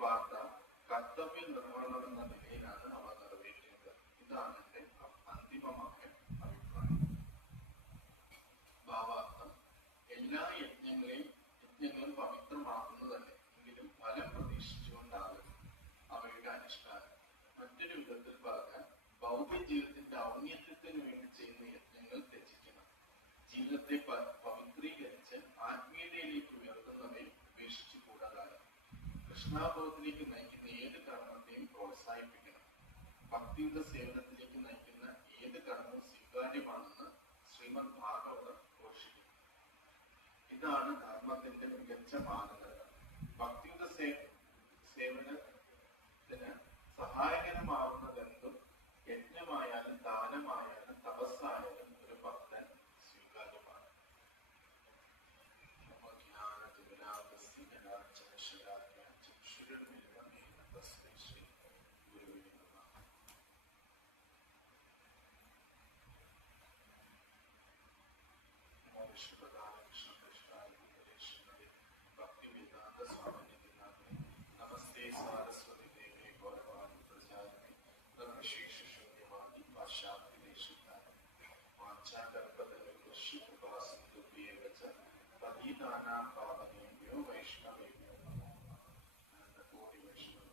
പാർത്ത കർത്തവ്യ നിർവഹണം എന്ന നിലയിലാണ് അവ നിറവേറ്റേണ്ടത്. ഇതാണ് എന്റെ അന്തിമമായ അഭിപ്രായം. ഭാവാർത്ഥം: എല്ലാ യജ്ഞങ്ങളും പവിത്രമാകുന്നത് തന്നെ, എങ്കിലും ഫലം പ്രതീക്ഷിച്ചുകൊണ്ടാകും അവയുടെ അനുഷ്ഠാനം. മറ്റൊരു വിധത്തിൽ പറഞ്ഞാൽ, ഭൗതിക ജീവിതത്തിന്റെ ഔന്നത്യത്തിന് വേണ്ടി ചെയ്യുന്ന യജ്ഞങ്ങൾ ത്യജിക്കണം. ജീവിതത്തെ പവിത്രീകരിച്ച് ആത്മീയതയിലേക്ക് ഉയർത്തുന്നവയെ ഉപേക്ഷിച്ചുകൂടാതെ കൃഷ്ണാബോധത്തിലേക്ക് നയിക്കുന്ന ഏത് കർമ്മത്തെയും പ്രോത്സാഹിപ്പിക്കണം. ഭക്തിയുടെ സേവനത്തിലേക്ക് നയിക്കുന്ന ഏത് കർമ്മവും സ്വീകാര്യമാണെന്ന് ശ്രീമദ് ഭാഗവതം ഘോഷിക്കുന്നു. ഇതാണ് ധർമ്മത്തിന്റെ മികച്ച മാനദണ്ഡം. ഭക്തിയുടെ സേവനത്തിന് സഹായകരമാവുന്നതെന്തും യജ്ഞമായാലും ദാനമായാലും തപസ്സായാലും ഒരു ഭക്തൻ സ്വീകാര്യമാണ്. നമസ്തേ സാരസ്വതി ദേവേ ഗൗരവാണി പ്രചാരിണി ബ്രഹ്മശേഷൂന്യവാദി പാശ്ചാത്യദേശിക്കാരൻ വാഞ്ചാകൽപതരുഷി ഉപാസിതുഭ്യേവച പതീതാനാം പാവനേഭ്യോ വൈഷ്ണവേഭ്യോ നമോ നമഃ. കോടി വൈഷ്ണവ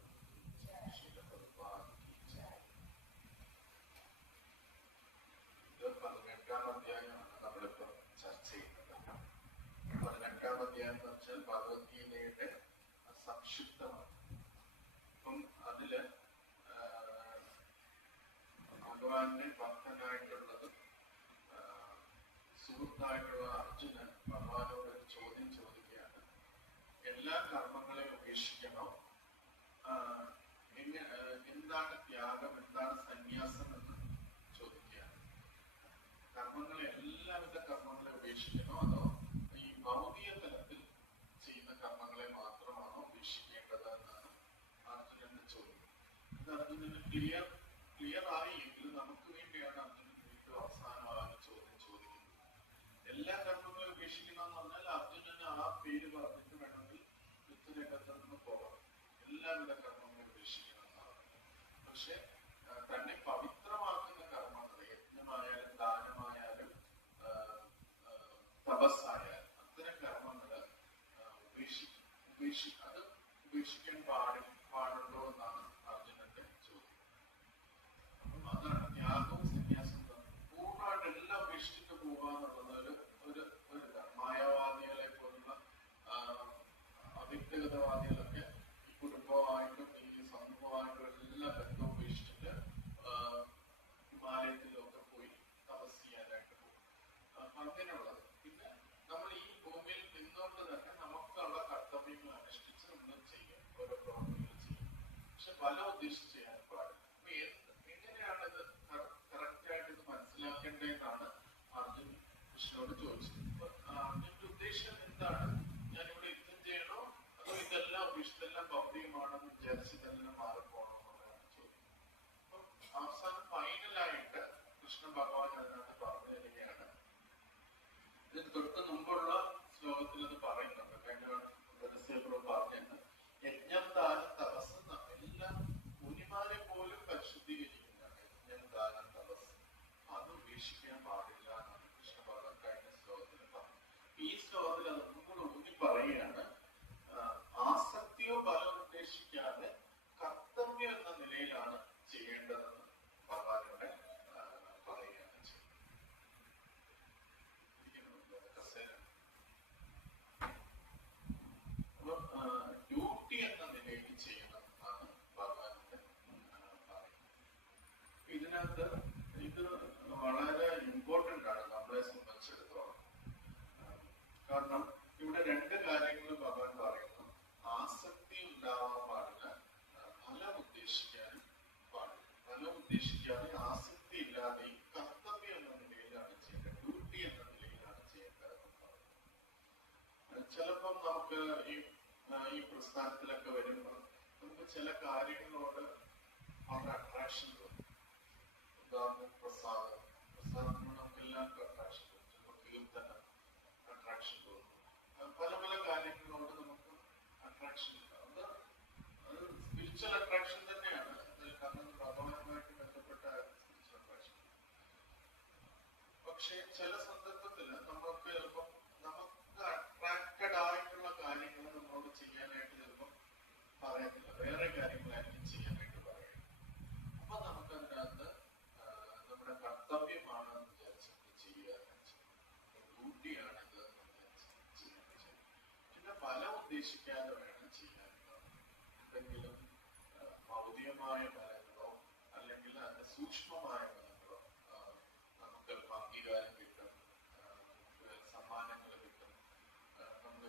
ഇത് 18-ാം അധ്യായമാണ് നമ്മളിപ്പോൾ ചർച്ച ചെയ്യുന്നത്. 18-ാം അധ്യായം എന്ന് വെച്ചാൽ ഭഗവത്ഗീതയുടെ സംക്ഷിപ്തമാണ്. അപ്പം അതില് ഭഗവാന്റെ ഭക്തനായിട്ടുള്ളത് സുഹൃത്തായിട്ടുള്ള അർജുനൻ ഭഗവാനോട് ഒരു ചോദ്യം ചോദിക്കുകയാണ്. എല്ലാ കർമ്മങ്ങളെയും ഉപേക്ഷിക്കണോ? എന്താണ് ത്യാഗം, എന്താണ് സന്യാസം എന്ന് ചോദിക്കുകയാണ്. എല്ലാവിധ കർമ്മങ്ങളെ ഉപേക്ഷിക്കണോ, അതോ ഈ ഭൗതിക തലത്തിൽ ചെയ്യുന്ന കർമ്മങ്ങളെ മാത്രമാണോ ഉപേക്ഷിക്കേണ്ടത് എന്നാണ് അർജുനന്റെ ചോദ്യം. ഇത് അർജുനന് ക്ലിയർ ആയി എങ്കിലും നമുക്ക് വേണ്ടിയാണ് അർജുനൻ ഏറ്റവും അവസാനമാണ് ചോദ്യം ചോദിക്കുന്നത്. എല്ലാ കർമ്മങ്ങളെ ഉപേക്ഷിക്കണം എന്ന് പറഞ്ഞാൽ അർജുനന് ആ പേര് പറഞ്ഞിട്ട് വേണമെങ്കിൽ യുദ്ധരംഗത്ത് നിന്ന് പോകാം. എല്ലാവിധ കർമ്മങ്ങളെ ഉപേക്ഷിക്കണം എന്നാണ്. പക്ഷെ തന്നെ പവിത്രമാക്കുന്ന കർമ്മങ്ങൾ, യജ്ഞമായാലും ദാനമായാലും തപസ്സായാലും അത്തരം കർമ്മങ്ങള് ഉപേക്ഷിക്കാൻ പാടുണ്ടോ എന്നാണ് അർജുനന്റെ ചോദ്യം. അപ്പം അതാണ് ത്യാഗവും സന്യാസവും പൂർണ്ണമായിട്ട് എല്ലാം ഉപേക്ഷിച്ചിട്ട് പോവുക എന്നുള്ളത് ഒരു മായാവാദികളെ പോലുള്ള അവ്യക്തഗതവാദികളൊക്കെ ഈ കുടുംബമായിട്ടും ഈ സമൂഹമായിട്ടും എല്ലാ ബന്ധവും ഉപേക്ഷിച്ചിട്ട് ഹിമാലയത്തിലൊക്കെ പോയി തപസ് ചെയ്യാനായിട്ട് പോകും. അങ്ങനെയുള്ളത്. പിന്നെ നമ്മൾ ഈ ഭൂമിയിൽ നിന്നുകൊണ്ട് തന്നെ നമുക്കുള്ള കർത്തവ്യങ്ങൾ അനുഷ്ഠിച്ച് നമ്മൾ ചെയ്യും, ഓരോ പ്രവർത്തികൾ ചെയ്യും. പക്ഷെ ഫലം ഉദ്ദേശിച്ച് ചെയ്യാൻ പാടില്ല. എങ്ങനെയാണ് ഇത് കറക്റ്റായിട്ട് ഇത് മനസ്സിലാക്കേണ്ടതെന്നാണ് അർജുൻ കൃഷ്ണനോട് ചോദിച്ചത്. അർജുന്റെ ഉദ്ദേശം എന്താണ്? ഞാനിവിടെ യുദ്ധം ചെയ്യണോ, അതോ ഇതെല്ലാം ഭൗതികമാണെന്ന് വിചാരിച്ച് ഇതെല്ലാം മാറിപ്പോണോ എന്നുള്ളതാണ് ചോദ്യം. അപ്പം അവസാനം ഫൈനലായിട്ട് കൃഷ്ണ ഭഗവാൻ അതിനകത്ത് പറഞ്ഞു തരികയാണ്. ഇതിന് തൊട്ട് മുമ്പുള്ള ശ്ലോകത്തിൽ അത് പറയുന്നുണ്ട്. കഴിഞ്ഞ പറഞ്ഞത് യജ്ഞം ദാനം തപസ് എല്ലാം മുനിമാരെ പോലും പരിശുദ്ധീകരിക്കുന്നതാണ്. യജ്ഞം ദാനം തപസ് അത് ഉപേക്ഷിക്കാൻ പാടില്ല എന്നാണ് കൃഷ്ണ ഭഗവാൻ കഴിഞ്ഞ ശ്ലോകത്തിൽ പറഞ്ഞു. ഈ ശ്ലോകത്തിൽ അത് ഒന്നുകൂടെ ഊന്നി പറയുകയാണ്. ആസക്തിയോ ബലം ഉപേക്ഷിക്കാതെ കർത്തവ്യം എന്ന നിലയിലാണ് ചെയ്യേണ്ടതെന്ന് ഭഗവാനോടെ പറയുകയാണ് ചെയ്യുന്നത്. അപ്പൊ ഡ്യൂട്ടി എന്ന നിലയിൽ ചെയ്യണം എന്നാണ് ഭഗവാന്റെ പറയുന്നത്. ഇതിനകത്ത് ഇത് വളരെ ഇമ്പോർട്ടന്റ് ആണ് നമ്മളെ സംബന്ധിച്ചിടത്തോളം. കാരണം ഇവിടെ രണ്ട് കാര്യങ്ങൾ ഭഗവാൻ പറയുന്നു. ആസക്തി ഉണ്ടാവാൻ പാടില്ല, ഫലം ഉദ്ദേശിക്കാനും പാടില്ല. ഫലം ഉദ്ദേശിക്കാതെ ആസക്തി ഇല്ലാതെ ഈ കർത്തവ്യം എന്ന നിലയിലാണ് ചെയ്യേണ്ടത്, ഡ്യൂട്ടി എന്ന നിലയിലാണ് ചെയ്യേണ്ടതെന്ന് പറയുന്നത്. ചിലപ്പം നമുക്ക് ഈ പ്രസ്ഥാനത്തിലൊക്കെ വരുമ്പോൾ നമുക്ക് ചില കാര്യങ്ങളോട് വളരെ അട്രാക്ഷൻ തോന്നും. ഉദാഹരണം പ്രസാദത്തിനോട് നമുക്ക് എല്ലാവർക്കും അട്രാക്ഷൻ തോന്നും. ചിലപ്പോൾ കീർത്തനം അട്രാക്ഷൻ തോന്നും. പല കാര്യങ്ങളോട് നമുക്ക് അട്രാക്ഷൻ ഉണ്ടാവും. അത് പക്ഷെ ചില സന്ദർഭത്തില് നമ്മൾക്ക് ചിലപ്പം നമുക്ക് അട്രാക്റ്റഡ് ആയിട്ടുള്ള കാര്യങ്ങൾ നമ്മളോട് ചെയ്യാനായിട്ട് ചിലപ്പം പറയുന്നില്ല, വേറെ കാര്യങ്ങളായിരിക്കും ചെയ്യാനായിട്ട് പറയുന്നത്. അപ്പൊ നമുക്ക് അതിനകത്ത് നമ്മുടെ കർത്തവ്യമാണ് എന്ന് വിചാരിച്ചിട്ട് ചെയ്യുക, ഡ്യൂട്ടിയാണ് ഇത് എന്ന് വിചാരിച്ചിട്ട് ചെയ്യുക. പിന്നെ ഫലം ഉദ്ദേശിക്കാതെ വേണം ചെയ്യാനുള്ളത്. എന്തെങ്കിലും ഭൗതികമായ ഫലങ്ങളോ അല്ലെങ്കിൽ അതിന്റെ സൂക്ഷ്മമായ ഫലങ്ങളോ, നമുക്ക് അംഗീകാരം കിട്ടും, സമ്മാനങ്ങൾ കിട്ടും, നമ്മൾ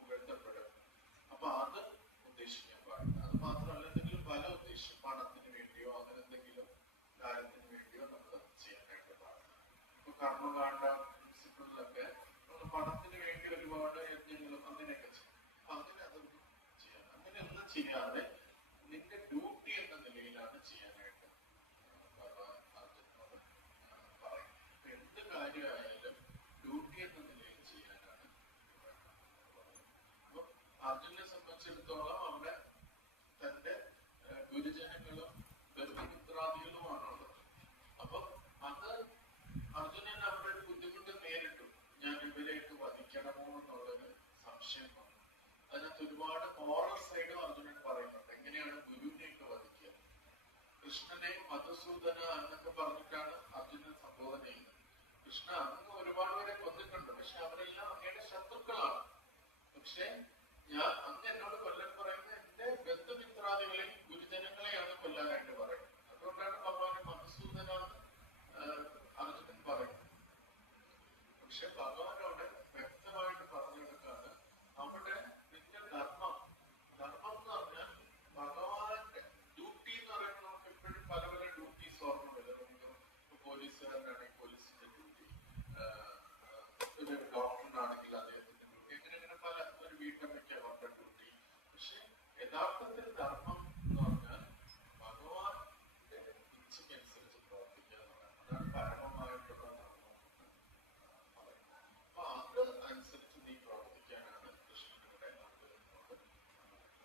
പുകഴ്ത്തപ്പെടും, അപ്പൊ അത് ഉദ്ദേശിക്കാൻ പാടില്ല. അത് മാത്രമല്ല എന്തെങ്കിലും ഫല ഉദ്ദേശം, പണത്തിന് വേണ്ടിയോ അങ്ങനെ എന്തെങ്കിലും കാര്യത്തിന് വേണ്ടിയോ നമ്മൾ ചെയ്യാനായിട്ട് പാടില്ല. ഇപ്പൊ കർമ്മകാണ്ഡ പ്രിൻസിപ്പിളിലൊക്കെ നമ്മൾ പണത്തിന് വേണ്ടി ഒരുപാട് യജ്ഞങ്ങളും അങ്ങനെയൊക്കെ ചെയ്യും. അപ്പൊ അങ്ങനെ അതൊന്നും ചെയ്യാൻ, അങ്ങനെയൊന്നും ചെയ്യാതെ നിന്റെ ഡ്യൂട്ടി എന്ന നിലയിലാണ് ചെയ്യാനായിട്ട് ഭഗവാൻ അർജുനോട് പറയും. എന്ത് കാര്യമായാലും ഡ്യൂട്ടി എന്ന നിലയിൽ ചെയ്യാനാണ്. അപ്പൊ അർജുനെ സംബന്ധിച്ചിടത്തോളം അവിടെ തന്റെ ഗുരുജനങ്ങളും ബന്ധുമിത്രാദികളുമാണുള്ളത്. അപ്പൊ അത് അർജുനൻ അവിടെ ഒരു ബുദ്ധിമുട്ട് നേരിട്ടു. ഞാൻ ഇവരെയൊക്കെ വധിക്കണമോ എന്നുള്ളൊരു സംശയം വന്നു. അതിനകത്ത് ഒരുപാട് മോറൽ സൈഡും അർജുനൻ പറയുന്നുണ്ട്. എങ്ങനെയാണ് ഗുരുവിനെയൊക്കെ വധിക്കുക? കൃഷ്ണനെ മധുസൂദന എന്നൊക്കെ പറഞ്ഞിട്ടാണ് അർജുനൻ സംബോധന ചെയ്യുന്നത്. കൃഷ്ണ അങ്ങ് ഒരുപാട് പേരെ കൊന്നിട്ടുണ്ട്, പക്ഷെ അവരെല്ലാം അങ്ങയുടെ ശത്രുക്കളാണ്. പക്ഷെ ഞാൻ അങ്ങ് എന്നോട് കൊല്ലാൻ പറയുന്നത് എന്റെ ബന്ധുമിത്രാദികളെയും ഗുരുജനങ്ങളെയാണ് കൊല്ലാനായിട്ട് പറയുന്നത്. അതുകൊണ്ടാണ് ഭഗവാൻ മധുസൂദന അർജുനൻ പറയുന്നത്. പക്ഷെ ഭഗവാനോട് വ്യക്തമായിട്ട് പറഞ്ഞു കൊടുക്കാണ്, അവിടെ നിന്റെ ധർമ്മം എന്ന് പറഞ്ഞാൽ ഭഗവാന്റെ ഡ്യൂട്ടി എന്ന് പറയുന്നത് നമുക്ക് എപ്പോഴും പല പല ഡ്യൂട്ടീസ് ഓർമ്മ വരും. നമുക്ക് പോലീസുകാരനാണെങ്കിൽ പോലീസിന്റെ ഡ്യൂട്ടി, ഒരു ഡോക്ടറിനാണെങ്കിൽ അദ്ദേഹത്തിന്റെ ഡ്യൂട്ടി, അങ്ങനെ പല, ഒരു വീട്ടമ്മയ്ക്ക് അവരുടെ ഡ്യൂട്ടി. പക്ഷെ യഥാർത്ഥത്തിൽ ധർമ്മം എന്ന് പറഞ്ഞാൽ ഭഗവാന്റെ ഇച്ഛയ്ക്കനുസരിച്ച് പ്രവർത്തിക്കുക എന്നുള്ളതാണ്. അതാണ് പരമമായിട്ടുള്ള ധർമ്മം എന്ന് പറയുന്നത്. അപ്പൊ അത് അനുസരിച്ച് നീ പ്രവർത്തിക്കാനാണ് കൃഷ്ണനിവിടെ നൽകുന്നത്.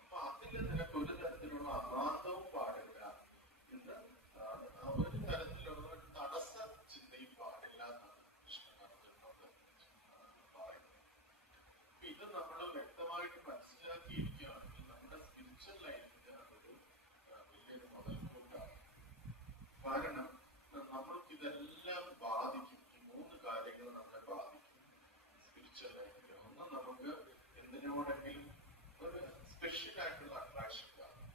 അപ്പൊ അതിൽ നിനക്ക് ഒരു തരത്തിലുള്ള അമാന്തവും പാടില്ല, എന്ന് ഒരു തരത്തിലുള്ള ഒരു തടസ്സ ചിന്തയും പാടില്ല എന്നാണ് കൃഷ്ണൻ അർജുനോട് പറയുന്നത്. ഇത് നമ്മൾ വ്യക്തമായിട്ട് മനസ്സിലാക്കിയിരിക്കുകയാണെങ്കിൽ നമ്മുടെ സ്പിരിച്വൽ ലൈഫിന് അതൊരു വലിയൊരു മുതൽക്കൂട്ടാണ്. കാരണം നമ്മൾക്ക് ഇതെല്ലാം ബാധിക്കും. ഈ മൂന്ന് കാര്യങ്ങൾ നമ്മളെ ബാധിക്കും സ്പിരിച്വൽ ലൈഫിൽ. ഒന്ന്, നമുക്ക് എന്തിനോടെങ്കിലും ഒരു സ്പെഷ്യൽ ആയിട്ടുള്ള അട്രാക്ഷൻ കാണും,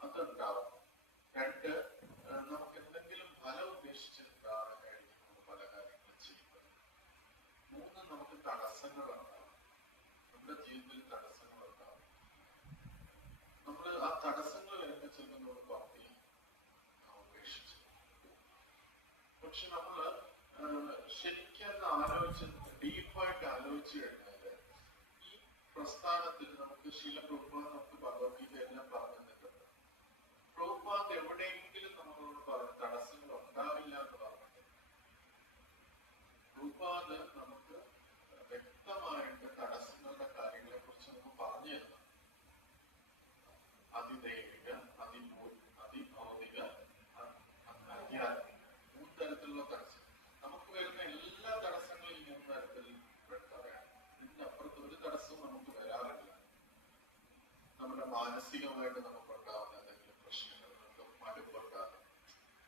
അതുണ്ടാവും. രണ്ട്, നമുക്ക് എന്തെങ്കിലും ഫലം ഉദ്ദേശിച്ചിട്ടുണ്ടാകാനായിരിക്കും നമ്മൾ പല കാര്യങ്ങളും ചെയ്യുന്നത്. മൂന്ന്, നമുക്ക് തടസ്സങ്ങളുണ്ടാവും, നമ്മുടെ ജീവിതത്തിൽ തടസ്സങ്ങളുണ്ടാവും. നമ്മൾ ആ തടസ്സങ്ങൾ വരുമ്പോൾ ചിലപ്പോൾ നമ്മൾ ഭക്തി ഉപേക്ഷിച്ചു. പക്ഷെ നമ്മൾ ശരിക്കും ആലോചിച്ച് ഡീപ്പായിട്ട് ആലോചിച്ചു കഴിഞ്ഞാല് ഈ പ്രസ്ഥാനത്തിൽ നമുക്ക് ശീല പ്രഭുപാദ് നമുക്ക് ഭഗവത്ഗീത എല്ലാം പറഞ്ഞു തന്നിട്ടുണ്ട്. പ്രഭുപാദ് എവിടെയെങ്കിലും നമ്മളോട് പറഞ്ഞു തടസ്സങ്ങൾ ഉണ്ടാവില്ല എന്ന് പറഞ്ഞിട്ടുണ്ട്. പ്രഭുപാദ് നമുക്ക് വ്യക്തമായിട്ട് തടസ്സങ്ങളുടെ കാര്യങ്ങളെ കുറിച്ച് നമുക്ക് പറഞ്ഞു തരണം. അതിദൈവിക, അതിഭൗതിക, ആധ്യാത്മിക, മൂന്ന് തരത്തിലുള്ള തടസ്സം. നമുക്ക് വരുന്ന എല്ലാ തടസ്സങ്ങളും ഈ മൂന്ന് തരത്തിൽ പെട്ടവയാണ്. ഇതിനപ്പുറത്ത് ഒരു തടസ്സവും നമുക്ക് വരാറില്ല. നമ്മുടെ മാനസികമായിട്ട് നമുക്കുണ്ടാവുന്ന എന്തെങ്കിലും പ്രശ്നങ്ങൾ, നമുക്ക് മടുപ്പുണ്ടാകും,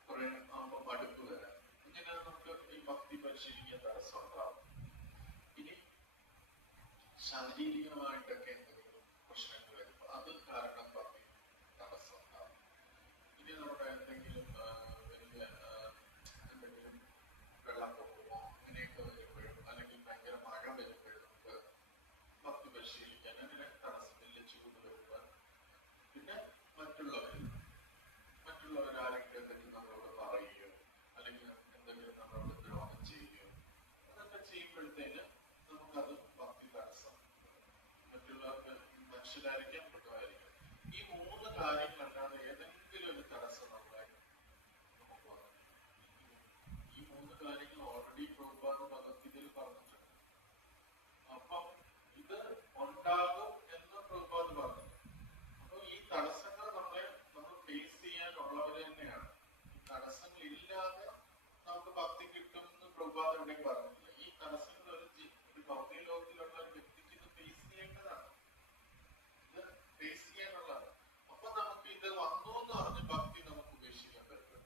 കുറെ ആകുമ്പോൾ മടുപ്പ് വരാം, ഇങ്ങനെ നമുക്ക് ഈ ഭക്തി പരിശീലിക്കാൻ തടസ്സം ഉണ്ടാവും. ഇനി ശാരീരികമായിട്ടൊക്കെ എന്തെങ്കിലും പ്രശ്നങ്ങൾ വരുമ്പോൾ അത് കാരണം ഭക്തി തടസ്സം ഉണ്ടാവും. ഇനി നമ്മുടെ എന്തെങ്കിലും വെള്ളപ്പൊക്കമോ അങ്ങനെയൊക്കെ വരുമ്പോഴും, അല്ലെങ്കിൽ ഭയങ്കര മഴ വരുമ്പോഴും നമുക്ക് ഭക്തി പരിശീലിക്കാൻ അങ്ങനെ തടസ്സമില്ല. ചൂട് വരുമ്പോൾ, പിന്നെ മറ്റുള്ളവരാരെങ്കിലും എന്തെങ്കിലും നമ്മളോട് പറയുകയോ അല്ലെങ്കിൽ എന്തെങ്കിലും നമ്മളോട് ദ്രോഹം ചെയ്യുകയോ അതൊക്കെ ചെയ്യുമ്പോഴത്തേന് നമുക്കത് ഭക്തി തടസ്സം, മറ്റുള്ളവർക്ക് മനുഷ്യരായിരിക്കാം, മൃഗമായിരിക്കാം. ഈ മൂന്ന് കാര്യങ്ങളല്ലാതെ ഏതെങ്കിലും ഒരു തടസ്സം നമ്മളെ നമുക്ക് വന്നു. ഈ മൂന്ന് കാര്യങ്ങൾ ഓൾറെഡി പ്രഭുപാദ് ഭഗവത്ഗീതയിൽ പറഞ്ഞിട്ടുണ്ട്. അപ്പം ഇത് ഉണ്ടാകും എന്ന് പ്രഭുപാദ് പറഞ്ഞു. അപ്പൊ ഈ തടസ്സങ്ങൾ നമ്മൾ ഫേസ് ചെയ്യാനുള്ളവർ തന്നെയാണ്. ഈ തടസ്സങ്ങൾ ഇല്ലാതെ നമുക്ക് ഭക്തി കിട്ടും എന്ന് ഓൾറെഡി പറഞ്ഞിട്ടില്ല, ഈ തടസ്സങ്ങൾ ഒരു ഭൗതിക ലോകത്തിലുള്ള ഒരു വ്യക്തിക്ക് ഇത് ഫേസ് ചെയ്യേണ്ടതാണ്, ഇത് ഫേസ് ചെയ്യാനുള്ളതാണ്. അപ്പൊ നമുക്ക് ഇത് വന്നു എന്ന് പറഞ്ഞ് ഭക്തി നമുക്ക് ഉപേക്ഷിക്കാൻ പറ്റും.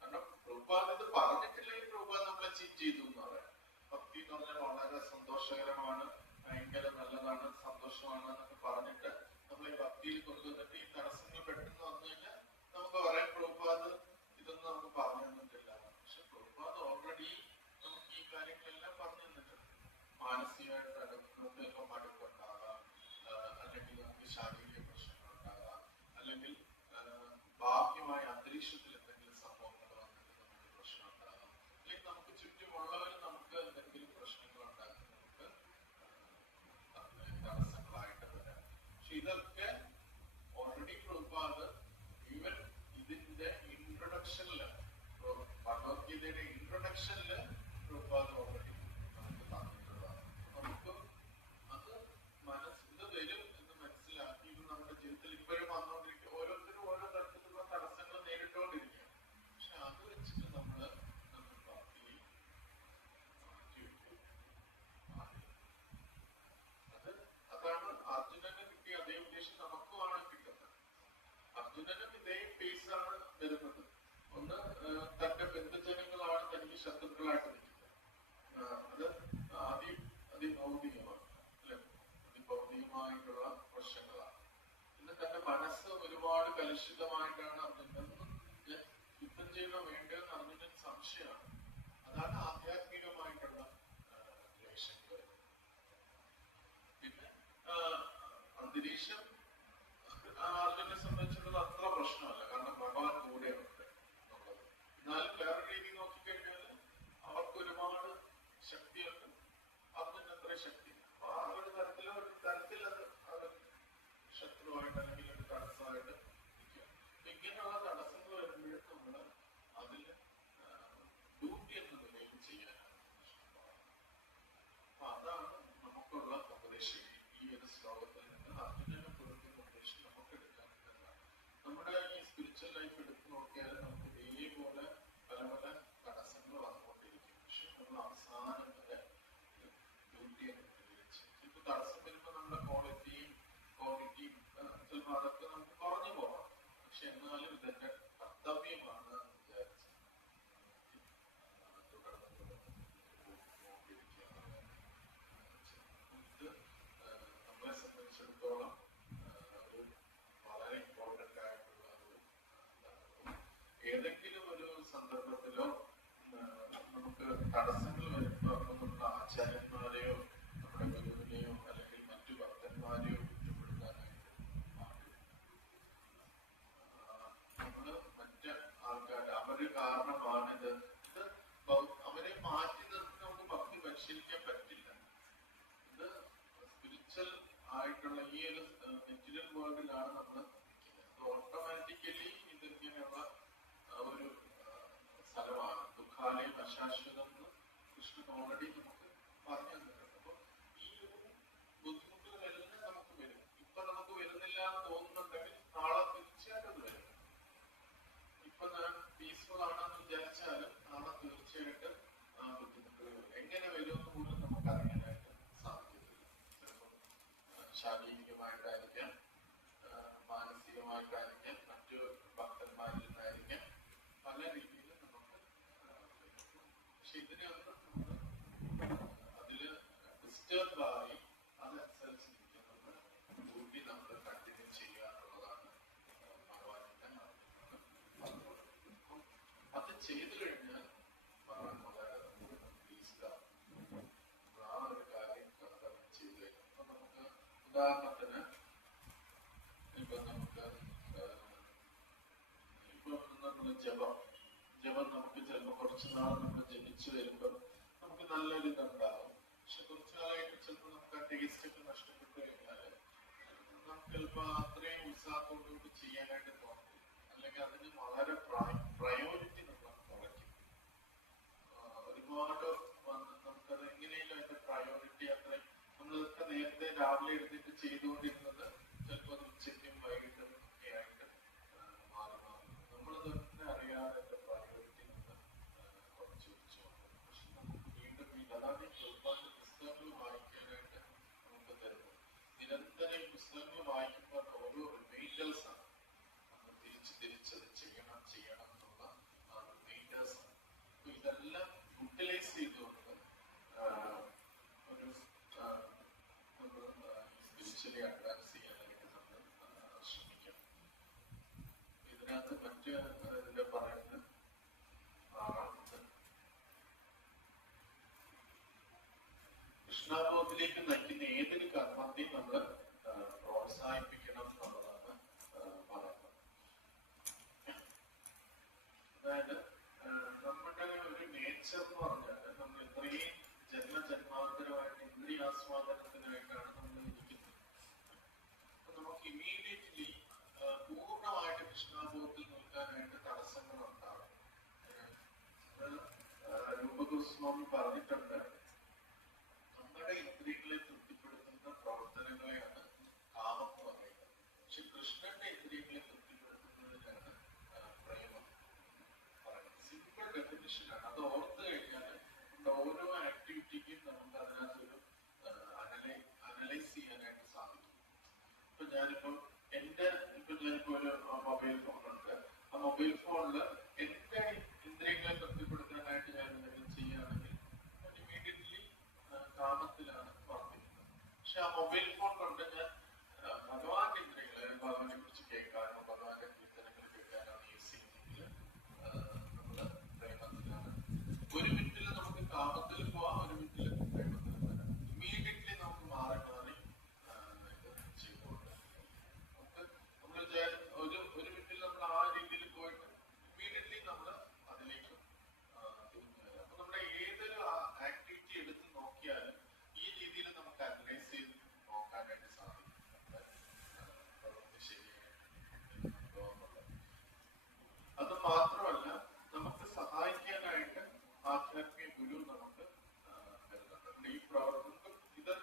കാരണം പ്രഭുപാദ് ഇത് പറഞ്ഞിട്ടില്ലെങ്കിൽ പ്രഭുപാദ് നമ്മളെ ചീറ്റ് ചെയ്തു എന്ന് പറയാം. ഭക്തി എന്ന് പറഞ്ഞാൽ വളരെ സന്തോഷകരമാണ്, ഭയങ്കര നല്ലതാണ്, സന്തോഷമാണ് എന്നൊക്കെ പറഞ്ഞിട്ട് നമ്മളെ ഭക്തിയിൽ കൊണ്ടുവന്നിട്ട് ഈ തടസ്സങ്ങൾ പെട്ടെന്ന് വന്നു കഴിഞ്ഞാൽ നമുക്ക് പറയാം പ്രഭുപാദ് ഇതൊന്നും നമുക്ക് പറഞ്ഞു തന്നിട്ടില്ല. പക്ഷെ പ്രഭുപാദ് ഓൾറെഡി നമുക്ക് ഈ കാര്യങ്ങളെല്ലാം പറഞ്ഞു തന്നിട്ടുണ്ട്. മാനസികമായിട്ട് ചിലപ്പോൾ മടുപ്പുണ്ടാകാം, അല്ലെങ്കിൽ നമുക്ക് ശാരീരിക പ്രശ്നങ്ങൾ ഉണ്ടാകാം, അല്ലെങ്കിൽ ബാഹ്യമായ അന്തരീക്ഷത്തിൽ എന്തെങ്കിലും സംഭവങ്ങൾ വന്നിട്ട് നമുക്ക് പ്രശ്നം ഉണ്ടാകാം, അല്ലെങ്കിൽ നമുക്ക് ചുറ്റുമുള്ളവർ നമുക്ക് എന്തെങ്കിലും പ്രശ്നങ്ങൾ ഉണ്ടാക്കി നമുക്ക് തടസ്സങ്ങളായിട്ട് വരാം. പക്ഷെ ഇതൊക്കെ ഓൾറെഡി പ്രഭുപാദ് ഈവൻ ഇതിന്റെ ഇൻട്രൊഡക്ഷനില്, ഭഗവത്ഗീതയുടെ ഇൻട്രൊഡക്ഷനില് പ്രഭുപാദ് ഓൾറെഡി നമുക്ക് തന്നിട്ടുള്ളതാണ്. നമുക്ക് അത് ഇത് വരും എന്ന് മനസ്സിലാക്കി ഇത് നമ്മുടെ ജീവിതത്തിൽ ഇപ്പോഴും വന്നുകൊണ്ടിരിക്കും. ഓരോരുത്തരും ഓരോ തരത്തിലുള്ള തടസ്സങ്ങൾ നേരിട്ടുകൊണ്ടിരിക്കും. പക്ഷെ അത് വെച്ചിട്ട് നമ്മൾ ബാക്കി അതാണ് അർജുനന് കിട്ടിയ അതേ ഉദ്ദേശം നമുക്കുമാണ് കിട്ടുന്നത്. അർജുനനും ഇതേ ഫേസാണ് വരുന്നത്. ഒന്ന്, തന്റെ ബന്ധുജനങ്ങളാണ് തനിക്ക് ശത്രുക്കളായിട്ട് നിൽക്കുന്നത്. അത് അതിഭൗതികമാണ്, അല്ലെ, അതിഭൗതികമായിട്ടുള്ള പ്രശ്നങ്ങളാണ്. പിന്നെ തന്റെ മനസ്സ് ഒരുപാട് കലുഷിതമായിട്ടാണ് അർജുനൻ യുദ്ധം ചെയ്യണോ വേണ്ടതെന്ന് അർജുനൻ സംശയമാണ്. അതാണ് ആധ്യാത്മികമായിട്ടുള്ള ക്ലേശങ്ങൾ. പിന്നെ അന്തരീക്ഷം അർജുനെ സംബന്ധിച്ചിടത്തോളം അത്ര പ്രശ്നമല്ല, കാരണം ഭഗവാൻ കൂടെയുണ്ട് എന്നുള്ളത്. എന്നാലും വേറെ രീതി നോക്കിക്കഴിഞ്ഞാൽ അവർക്ക് ഒരുപാട് ശക്തിയുണ്ട്, അർജുൻ അത്ര ശക്തിയില്ല. അപ്പൊ ആ ഒരു തരത്തിൽ അത് ശത്രുവായിട്ട് അല്ലെങ്കിൽ ഒരു തടസ്സമായിട്ട് നിൽക്കുക. ഇങ്ങനെയുള്ള തടസ്സങ്ങൾ വരുമ്പോഴും നമ്മൾ അതിൽ ഡ്യൂട്ടി എന്ന നിലയിൽ ചെയ്യാനാണ് ഇഷ്ടപ്പെടുന്നത്. അപ്പൊ അതാണ് നമുക്കുള്ള ഉപദേശം. ഈ ഒരു ശ്ലോകത്തിൽ നിന്ന് അർജുനനെ കൊടുക്കുന്ന ഉപദേശം നമുക്ക് എടുക്കാൻ പറ്റുന്നതാണ്. നമ്മുടെ ഈ സ്പിരിച്വൽ ലൈഫ് എടുത്തു നോക്കിയാൽ നമുക്ക് ഇതേപോലെ പല പല തടസ്സങ്ങൾ വന്നുകൊണ്ടിരിക്കും. പക്ഷെ നമ്മൾ അവസാനം വരെ ഡ്യൂട്ടി എന്ന് ഉപയോഗിച്ച് ഇപ്പൊ തടസ്സം വരുമ്പോൾ നമ്മുടെ ക്വാളിറ്റിയും ചിലപ്പോൾ അതൊക്കെ നമുക്ക് കുറഞ്ഞു പോകാം. പക്ഷെ എന്നാലും ഇതെന്റെ കർത്തവ്യമാണ് എന്ന് വിചാരിച്ച് തുടർന്ന് ഇത് നമ്മളെ സംബന്ധിച്ചിടത്തോളം ഒരു വളരെ ഇമ്പോർട്ടന്റ് ആയിട്ടുള്ള ഏതെങ്കിലും ഒരു സന്ദർഭത്തിലോ നമുക്ക് തടസ്സങ്ങൾ വരുമ്പോൾ അപ്പൊ നമ്മുടെ ആചാര്യന്മാരെയോ നമ്മുടെ ഗുരുവിനെയോ അല്ലെങ്കിൽ മറ്റു ഭക്തന്മാരെയോ കുറ്റപ്പെടുത്താനായിട്ട് പാടില്ല. നമ്മള് മറ്റ് ആൾക്കാർ അവര് കാരണമാണിത്, ഇത് അവരെ മാറ്റി നിർത്തി നമുക്ക് ഭക്തി പരിശീലിക്കാൻ പറ്റില്ല. ഇത് സ്പിരിച്വൽ ആയിട്ടുള്ള ഈ ഒരു മെറ്റീരിയൽ വേൾഡിലാണ് നമ്മൾ നിൽക്കുന്നത്. ഓട്ടോമാറ്റിക്കലി ഇതിങ്ങനെയുള്ള ഒരു സ്ഥലമാണ്. ദുഃഖാലയം അശാശ്വതം എന്ന് കൃഷ്ണൻ ഓൾറെഡി നമുക്ക് പറഞ്ഞു തന്നിട്ടുണ്ട്. അപ്പൊ ഈ ഒരു ബുദ്ധിമുട്ടുകളെല്ലാം നമുക്ക് വരും. ഇപ്പൊ നമുക്ക് വരുന്നില്ല എന്ന് തോന്നുന്നുണ്ടെങ്കിൽ നാളെ തീർച്ചയായിട്ടും അത് വരും. ഇപ്പൊ ഞാൻ പീസ്ഫുൾ ആണെന്ന് വിചാരിച്ചാലും നാളെ തീർച്ചയായിട്ടും ആ ബുദ്ധിമുട്ടുകൾ വരും. എങ്ങനെ വരുമെന്ന് പോലും നമുക്ക് അറിയാനായിട്ട് സാധിക്കത്തില്ല. ചിലപ്പോൾ ശാരീരികമായിട്ടായിരിക്കാം, മാനസികമായിട്ടായിരിക്കാം, മറ്റു ഭക്തന്മാരിൽ നിന്നായിരിക്കാം, പല രീതിയിൽ നമുക്ക്. പക്ഷെ ഇതിനൊന്നും നമ്മൾ അതില് ഡിസ്റ്റർബ് ആയി അതനുസരിച്ച് നിൽക്കുന്നത് ഡ്യൂട്ടി നമ്മൾ കണ്ടിന്യൂ ചെയ്യുക എന്നുള്ളതാണ് ഭഗവാന്റെ പറഞ്ഞത്. അത് ചെയ്തു കഴിഞ്ഞാൽ ഭഗവാൻ വളരെ പ്ലീസ്ഡാവും. ആ ഒരു കാര്യം ചെയ്തു കഴിഞ്ഞാൽ അപ്പൊ നമുക്ക് ഉദാഹരണത്തിന് ഇപ്പൊ നമുക്ക് ഇപ്പൊ നമ്മള് ജപം നമുക്ക് ചിലപ്പോൾ കുറച്ച് നാൾ നമ്മൾ ജപിച്ചു വരുമ്പോൾ നമുക്ക് നല്ലൊരു ഇതുണ്ടാകും. പക്ഷെ കുറച്ചു കാലമായിട്ട് ചിലപ്പോൾ നമുക്ക് ആ ടേസ്റ്റ് ഒക്കെ നഷ്ടപ്പെട്ടു കഴിഞ്ഞാല് നമുക്ക് ചിലപ്പോൾ അത്രയും ഉത്സാഹത്തോടുകൂടി ചെയ്യാനായിട്ട് തോന്നും. അല്ലെങ്കിൽ അതിന് വളരെ പ്രയോറിറ്റി നമ്മൾ കുറയ്ക്കും. ഒരുപാട് നമുക്കത് എങ്ങനെയും അതിന്റെ പ്രയോറിറ്റി അത്രയും നമ്മളൊക്കെ നേരത്തെ രാവിലെ എടുത്തിട്ട് ചെയ്തുകൊണ്ടിരുന്നത് ചിലപ്പോൾ അത് ഉച്ചയ്ക്കും വൈകിട്ടും ഒക്കെ ആയിട്ട് മാറി നമ്മളത് തന്നെ അറിയാതെ പ്രയോറിറ്റി നമ്മൾ കുറച്ച് വെച്ചു. പക്ഷെ നമുക്ക് നിരന്തരം ഈ പുസ്തകങ്ങൾ വായിക്കുമ്പോൾ ഓരോ റിമൈൻഡേഴ്സ് ആണ്. നമ്മൾ തിരിച്ചത് ചെയ്യണം എന്നുള്ള ആ റിമൈൻഡേഴ്സ് ആണ്. അപ്പൊ ഇതെല്ലാം യൂട്ടിലൈസ് ചെയ്തുകൊണ്ട് ഒരു സ്പിരിച്വലി അഡ്വാൻസ് ചെയ്യാനായിട്ട് നമ്മൾ ശ്രമിക്കണം. ഇതിനകത്ത് മറ്റ് ഇതിന്റെ പറയുന്നത് കൃഷ്ണാബോധത്തിലേക്ക് നയിക്കുന്ന ഏതൊരു കർമ്മത്തെയും നമ്മൾ പ്രോത്സാഹിപ്പിക്കണം എന്നുള്ളതാണ് പറയുന്നത്. അതായത് നമ്മുടെ ഒരു നേച്ചർ എന്ന് പറഞ്ഞാൽ നമ്മൾ ഇത്രയും ജന്മജന്മാന്തരമായിട്ട് ഇന്ദ്രിയാസ്വാദനത്തിനായിട്ടാണ് നമ്മൾ ഇരിക്കുന്നത്. അപ്പൊ നമുക്ക് ഇമ്മീഡിയറ്റ്ലി പൂർണ്ണമായിട്ട് കൃഷ്ണാബോധത്തിൽ നിൽക്കാനായിട്ട് തടസ്സങ്ങൾ ഉണ്ടാകും. രൂപഗോസ്വാമി പറഞ്ഞിട്ടുണ്ട്, നമ്മുടെ ഇന്ദ്രിയങ്ങളെ തൃപ്തിപ്പെടുത്തുന്ന പ്രവർത്തനങ്ങളെയാണ് കാമം എന്ന് പറയുന്നത്. പക്ഷെ കൃഷ്ണന്റെ ഇന്ദ്രിയങ്ങളെ തൃപ്തിപ്പെടുത്തുന്നതിനാണ് പ്രേമം പറയുന്നത്. സിമ്പിൾ ഡെഫിനിഷനാണ്. അത് ഓർത്ത് കഴിഞ്ഞാൽ നമ്മുടെ ഓരോ ആക്ടിവിറ്റിക്കും നമുക്ക് അതിനകത്തൊരു അനലൈസ് ചെയ്യാനായിട്ട് സാധിക്കും. ഇപ്പൊ ഞാനിപ്പോ ഒരു മൊബൈൽ ഫോൺ ഉണ്ട്. ആ മൊബൈൽ ഫോണില് എന്റെ ഇന്ദ്രിയങ്ങളെ തൃപ്തിപ്പെടുത്താനായിട്ട് ഞാൻ എന്തെങ്കിലും ചെയ്യുകയാണെങ്കിൽ ഇമ്മീഡിയറ്റ്ലി കാമത്തിലാണ് വർദ്ധിക്കുന്നത്. പക്ഷെ ആ മൊബൈൽ ഫോൺ കൊണ്ട് ഞാൻ ഭഗവാന്റെ ഇന്ദ്രിയങ്ങളെ, ഭഗവാനെ കുറിച്ച് കേൾക്കാനോ ഭഗവാന്റെ കീർത്തനങ്ങൾ കേൾക്കാനാണ് യൂസ് ചെയ്യുന്നതെങ്കിൽ നമ്മള് പ്രേമത്തിലാണ്. ഒരു മിനിറ്റിൽ നമുക്ക് കാമത്തിൽ പോവാം, ഒരു മിനിറ്റിൽ പ്രേമത്തിൽ വരാം. ഇമ്മീഡിയറ്റ്ലി നമുക്ക് മാറി ഇത് ചെയ്തുകൊണ്ട് ഒരു മിനിറ്റിൽ നമ്മൾ ആ രീതിയിൽ പോയിട്ട് ഇമ്മീഡിയറ്റ്ലി നമ്മൾ അതിലേക്ക് തിരിഞ്ഞു വരാം. അപ്പൊ നമ്മുടെ ഏതൊരു ആക്ടിവിറ്റി എടുത്ത് നോക്കിയാലും ഈ രീതിയിൽ നമുക്ക് അനലൈസ് ചെയ്ത് നോക്കാനായിട്ട് സാധിക്കും. പ്രവൃത്തി ശരിയായിട്ടുണ്ടോ എന്നുള്ളത്. അത് മാത്രമല്ല, നമുക്ക് സഹായിക്കാനായിട്ട് ആധ്യാത്മിക ഗുരു നമുക്ക് വരുന്നുണ്ട്. ഈ പ്രവർത്തനം ഇത്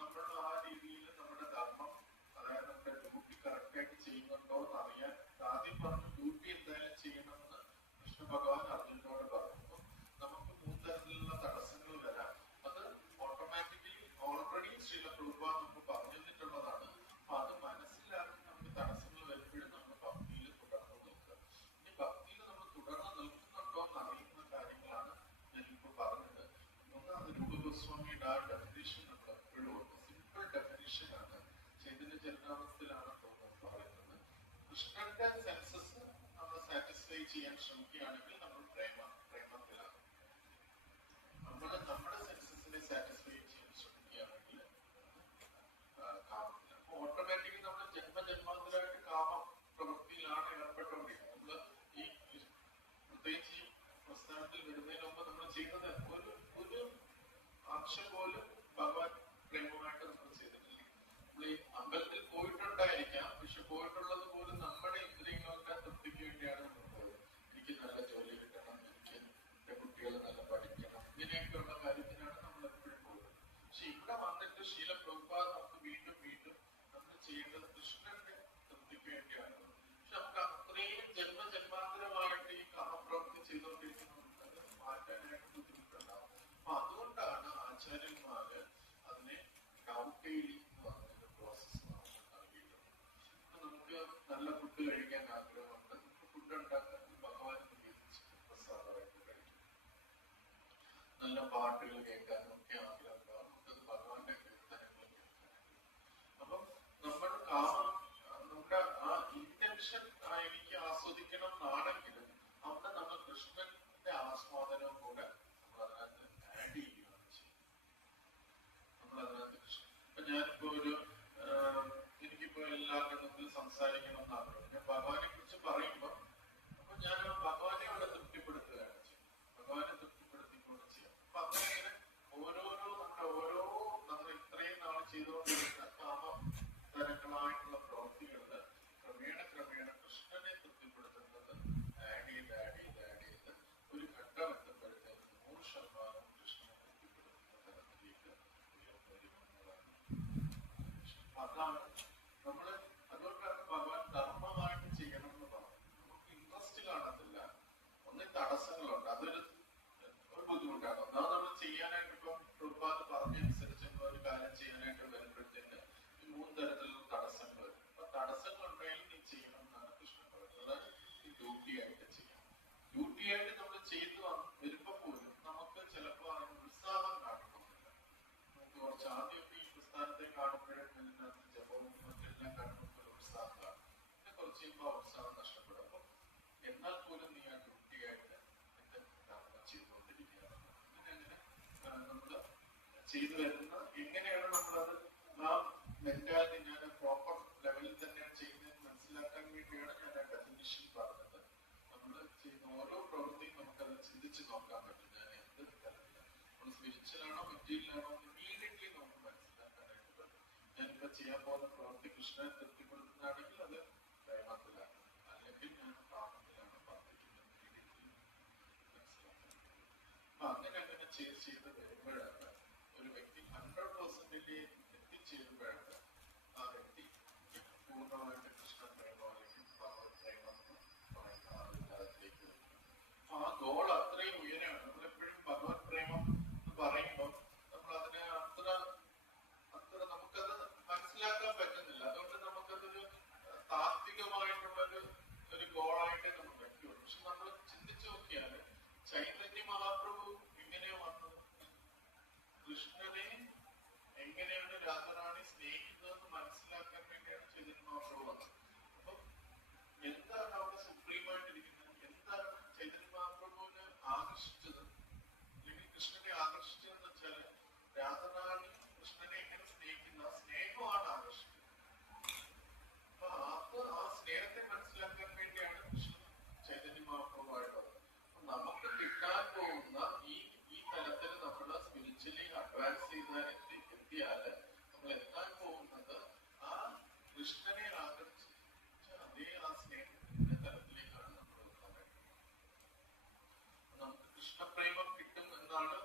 നമ്മൾ ആ രീതിയിൽ നമ്മുടെ ധർമ്മം, അതായത് നമ്മുടെ ഡ്യൂട്ടി കറക്റ്റായിട്ട് ചെയ്യുന്നുണ്ടോ എന്ന് അറിയാൻ ആദ്യം പറഞ്ഞു. ഡ്യൂട്ടി എന്തായാലും ചെയ്യണമെന്ന് കൃഷ്ണ ഭഗവാൻ അർജുനോട് പറഞ്ഞു. നമുക്ക് മൂന്ന് തരത്തിലുള്ള തടസ്സങ്ങൾ വരാം. അത് ഓട്ടോമാറ്റിക്കലി ഓൾറെഡി ശ്രീല പ്രഭുപാദ് നമുക്ക് പറഞ്ഞു തന്നിട്ടുള്ളതാണ്. അപ്പൊ അത് മനസ്സിലാക്കി നമുക്ക് തടസ്സങ്ങൾ വരുമ്പോഴും നമ്മൾ ഭക്തിയിൽ തുടർന്ന് നിൽക്കുക. ഇനി ഭക്തിയിൽ നമ്മൾ തുടർന്ന് നിൽക്കുന്നുണ്ടോ എന്ന് അറിയുന്ന കാര്യങ്ങളാണ് ഞാനിപ്പോ പറഞ്ഞത്. ഒന്നാമത് രൂപഗോസ്വാമിയുടെ ആ ഡെഫിനിഷൻ നമ്മൾ എപ്പോഴും സിമ്പിൾ ഡെഫിനിഷനാണ്. ചൈതന്യ ചരിതാമൃതത്തിലാണ് പറയുന്നത്. കൃഷ്ണന്റെ സെൻസസ് നമ്മൾ സാറ്റിസ്ഫൈ ചെയ്യാൻ ശ്രമിക്കുകയാണെങ്കിൽ നമ്മൾ പ്രേമത്തിലാണ്. നമ്മുടെ സെൻസസിനെ സാറ്റിസ്ഫൈ ചെയ്യാൻ ശ്രമിക്കുകയാണെങ്കിൽ കാമത്തിലാണ്. അപ്പൊ ഓട്ടോമാറ്റിക്കലി നമ്മൾ ജന്മജന്മാന്തരമായിട്ട് കാമ പ്രവൃത്തിയിലാണ് ഏർപ്പെട്ടുകൊണ്ടിരിക്കുന്നത്. നമ്മള് ഈ പ്രത്യേകിച്ച് ഈ പ്രസ്ഥാനത്തിൽ വരുന്നതിന് മുമ്പ് നമ്മൾ ചെയ്യുന്നത് ഒരു അംശം പോലും ഭഗവാൻ പ്രേമമായിട്ട് നമ്മൾ ചെയ്തിട്ടില്ല. നമ്മൾ ഈ അമ്പലത്തിൽ പോയിട്ടുണ്ടായിരിക്കാം, പക്ഷെ പോയിട്ടുള്ളത് പോലും നമ്മുടെ ഇന്ദ്രിയങ്ങളുടെ തൃപ്തിക്ക് വേണ്ടിയാണ് നമ്മൾ പോയത്. എനിക്ക് നല്ല ജോലി കിട്ടണം, എനിക്ക് എന്റെ കുട്ടികൾ നല്ല പഠിക്കണം, ഇങ്ങനെയൊക്കെയുള്ള കാര്യത്തിനാണ് നമ്മൾ എപ്പോഴും പോയത്. പക്ഷെ ഇവിടെ വന്നിട്ട് ശീല പ്രഭുപാദ് നമുക്ക് വീണ്ടും നമ്മൾ ചെയ്യേണ്ടത് കൃഷ്ണന്റെ തൃപ്തിക്ക് വേണ്ടിയാണ്. പക്ഷെ നമുക്ക് അത്രയും ജന്മജന്മാന്തരമായിട്ട് ഈ കാമപ്രവൃത്തി ചെയ്തുകൊണ്ടിരിക്കുന്നത് അത് മാറ്റാനായിട്ട് ബുദ്ധിമുട്ടുണ്ടാവും. അപ്പൊ അതുകൊണ്ടാണ് ആചാര്യന്മാര് അതിനെ ഡൗട്ടൈലിംഗ് എന്ന് പറഞ്ഞൊരു പ്രോസസ് നമുക്ക് നൽകിയിട്ടുണ്ട്. അപ്പൊ നമുക്ക് നല്ല ഫുഡ് കഴിക്കാൻ ആഗ്രഹമുണ്ട്, ഫുഡ് ഉണ്ടാക്കാൻ ഭഗവാൻ ഉപയോഗിച്ച് പ്രസാദമായിട്ട് കഴിക്കും. നല്ല പാട്ടുകൾ കേൾക്കാനും ഒക്കെ ആഗ്രഹമുണ്ടാവും, നമുക്കത് ഭഗവാന്റെ കീർത്തനങ്ങൾ കേൾക്കാനും. അപ്പം നമ്മൾ നമ്മുടെ ആ ഇന്റൻഷൻ എനിക്ക് ആസ്വദിക്കണം എന്നാണെങ്കിലും അവിടെ നമ്മൾ കൃഷ്ണന്റെ ആസ്വാദനവും കൂടെ നമ്മൾ അതിനകത്ത് ആഡ് ചെയ്യുകയാണ് ചെയ്യുന്നത്. നമ്മൾ അതിനകത്ത് കൃഷ്ണൻ, ഇപ്പൊ ഞാനിപ്പോ എനിക്കിപ്പോ എല്ലാവരുടെ മുമ്പിൽ സംസാരിക്കണം എന്നാഗ്രഹം. ഞാൻ ഭഗവാനെ കുറിച്ച് പറയുമ്പോൾ അപ്പൊ ഞാൻ ഭഗവാനെ അവിടെ തൃപ്തിപ്പെടുത്തുകയാണ് ചെയ്യുന്നത്. ഭഗവാനെ തൃപ്തിപ്പെടുത്തിക്കൊണ്ട് ചെയ്യാം. അപ്പൊ അങ്ങനെ നമ്മൾ ഇത്രയും നാൾ ചെയ്തുകൊണ്ടിരുന്ന കാമതരങ്ങളായിട്ടുള്ള പ്രവൃത്തികളില് ക്രമേണ കൃഷ്ണനെ തൃപ്തിപ്പെടുത്തുന്നത് ആഡ് ചെയ്ത് ഒരു ഘട്ടം എത്തുമ്പോഴത്തേക്ക് 100% കൃഷ്ണനെ തൃപ്തിപ്പെടുത്തുന്ന തരത്തിലേക്ക് ഉയർന്നുവരുമെന്നുള്ളതാണ്. അതാണ് അതുകൊണ്ടാണ് ഭഗവാൻ ധർമ്മമായിട്ട് ചെയ്യണം എന്ന് പറഞ്ഞു. ചെയ്യുമ്പോൾ ആ ഉത്സാഹം നഷ്ടപ്പെടും. അപ്പം എന്നാൽ പോലും നീ ആ ഡ്യൂട്ടിയായിട്ട് എന്റെ കർമ്മ ചെയ്തുകൊണ്ടിരിക്കുകയാണ്. അങ്ങനെ നമ്മൾ ചെയ്തു വരുന്ന എങ്ങനെയാണ് നമ്മളത് ആ മെന്റാലിറ്റി ഞാൻ പ്രോപ്പർ ലെവലിൽ തന്നെയാണ് ചെയ്യുന്നതെന്ന് മനസ്സിലാക്കാൻ വേണ്ടിയാണ് ഞാൻ ആ ഡെഫിനിഷൻ പറഞ്ഞത്. നമ്മൾ ചെയ്യുന്ന ഓരോ പ്രവൃത്തിയും നമുക്കത് ചിന്തിച്ച് നോക്കാൻ പറ്റും. ഞാൻ എന്ത് തരത്തിലാണ്, നമ്മൾ സ്പിരിച്വലാണോ മെറ്റീരിയലാണോ ഇമ്മീഡിയറ്റ്ലി നമുക്ക് മനസ്സിലാക്കാനായിട്ട് പറ്റും. ഞാനിപ്പോ ചെയ്യാൻ പോകുന്ന പ്രവൃത്തി കൃഷ്ണനെ തൃപ്തിപ്പെടുത്തുന്നതാണെങ്കിൽ അത് പ്രേമത്തിലാണ്, അല്ലെങ്കിൽ ഞാൻ കാമത്തിലാണ് പ്രവർത്തിക്കുന്നത് ഇമ്മീഡിയറ്റ്ലി മനസ്സിലാക്കാൻ. അപ്പൊ അങ്ങനെ ചെയ്ത് വരുമ്പോഴാണ് ഒരു വ്യക്തി 100% എത്തിച്ചേരുമ്പോഴാണ് ആ വ്യക്തി പൂർണ്ണമായിട്ട് കൃഷ്ണ പ്രേമം അല്ലെങ്കിൽ ഭഗവത് പ്രേമം പറയുന്ന ആ ഒരു തലത്തിലേക്ക് വരും. അപ്പൊ ആ ഗോൾ അത്രയും ഉയരാണ്. നമ്മളെപ്പോഴും ഭഗവത് പ്രേമം എന്ന് പറയുമ്പോൾ നമ്മൾ അതിനെ അത്ര നമുക്കത് മനസ്സിലാക്കാൻ പറ്റുന്നില്ല. അതുകൊണ്ട് നമുക്കതൊരു താത്വികമായിട്ടുള്ളൊരു ഗോളായിട്ട് നമ്മൾ വയ്ക്കുള്ളൂ. പക്ഷെ നമ്മൾ ചിന്തിച്ചു നോക്കിയാൽ ചൈതന്യ മഹാപ്രഭു ഇങ്ങനെ വന്നത് കൃഷ്ണനെ എങ്ങനെയാണ് രാധാറാണി സ്നേഹിക്കുന്നതെന്ന് മനസ്സിലാക്കാൻ വേണ്ടിയാണ് ചൈതന്യ മഹാപ്രഭു വന്നത്. അപ്പം എന്താണ് അവിടെ സുപ്രീമായിട്ടിരിക്കുന്നത്? എന്താണ് ചൈതന്യ മഹാപ്രഭുവിനെ ആകർഷിച്ചത് അല്ലെങ്കിൽ കൃഷ്ണനെ ആകർഷിച്ചതെന്ന് വെച്ചാല് രാധാറാണി കൃഷ്ണനെ എങ്ങനെ സ്നേഹിക്കുന്ന സ്നേഹമാണ് ആകർഷിക്കുന്നത്. അപ്പൊ അത് ആ സ്നേഹത്തെ മനസ്സിലാക്കാൻ വേണ്ടിയാണ് കൃഷ്ണൻ ചൈതന്യ മഹാപ്രഭുവായിട്ട് വന്നത്. നമുക്ക് കിട്ടാൻ പോകുന്ന ഈ തലത്തിൽ നമ്മൾ സ്പിരിച്വലി അഡ്വാൻസ് എത്തിയാല് നമ്മൾ എത്താൻ പോകുന്നത് ആ കൃഷ്ണനെ ആകർഷിച്ച അതേ ആ സ്നേഹത്തിന്റെ തലത്തിലേക്കാണ് നമ്മൾ എത്താൻ വേണ്ടത്. നമുക്ക് കൃഷ്ണപ്രേമം കിട്ടും എന്നാണ്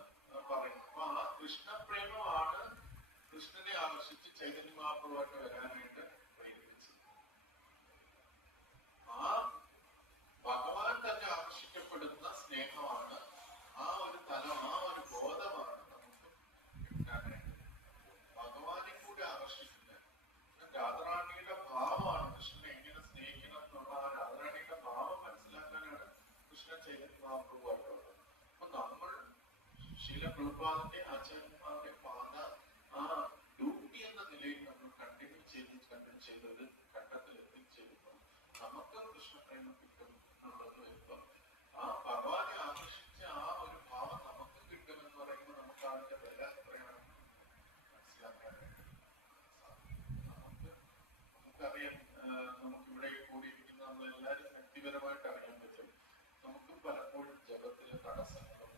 പറയുന്നത്. അപ്പൊ ആ കൃഷ്ണപ്രേമമാണ് കൃഷ്ണനെ ആകർഷിച്ച് ചൈതന്യ മഹാപ്രഭുവായിട്ട് വരാനായിട്ട് പ്രേരിപ്പിച്ചത്. ആ ഭഗവാൻ തന്നെ ആകർഷിക്കപ്പെടുന്ന സ്നേഹമാണ്, ആ ഒരു തലം, ആ ഒരു ബോധമാണ് നമുക്ക് കിട്ടാനായിട്ട്. ഭഗവാനെ കൂടി ആകർഷിക്കുന്നത് രാധാറാണിയുടെ ഭാവമാണ്. കൃഷ്ണനെ എങ്ങനെ സ്നേഹിക്കണം എന്നുള്ള ആ രാധാറാണിയുടെ ഭാവം മനസ്സിലാക്കാനാണ് കൃഷ്ണ ചൈതന്യ മഹാപ്രഭുവായിട്ടുള്ളത്. അപ്പൊ നമ്മൾ ശീല പ്രഭുപാദന്റെ ആചാര്യന്മാരുടെ പാത ആ ഡ്യൂട്ടി എന്ന നിലയിൽ നമ്മൾ കണ്ടിന്യൂ ചെയ്ത് ഒരു ഘട്ടത്തിൽ എത്തിച്ചേരുമ്പോൾ നമുക്ക് കൃഷ്ണപ്രേമം കിട്ടും എന്നുള്ളത് വരുമ്പോൾ ആ ഭഗവാനെ ആകർഷിച്ച ആ ഒരു ഭാവം നമുക്ക് കിട്ടുമെന്ന് പറയുമ്പോൾ നമുക്ക് അതിന്റെ വില എത്രയാണ് മനസ്സിലാക്കാനായിട്ട് സാധിക്കും. നമുക്കറിയാം, നമുക്കിവിടെ കൂടിയിരിക്കുന്ന നമ്മളെല്ലാവരും വ്യക്തിപരമായിട്ട് അറിയാൻ പറ്റും. നമുക്ക് പലപ്പോഴും ജപത്തിലെ തടസ്സങ്ങളും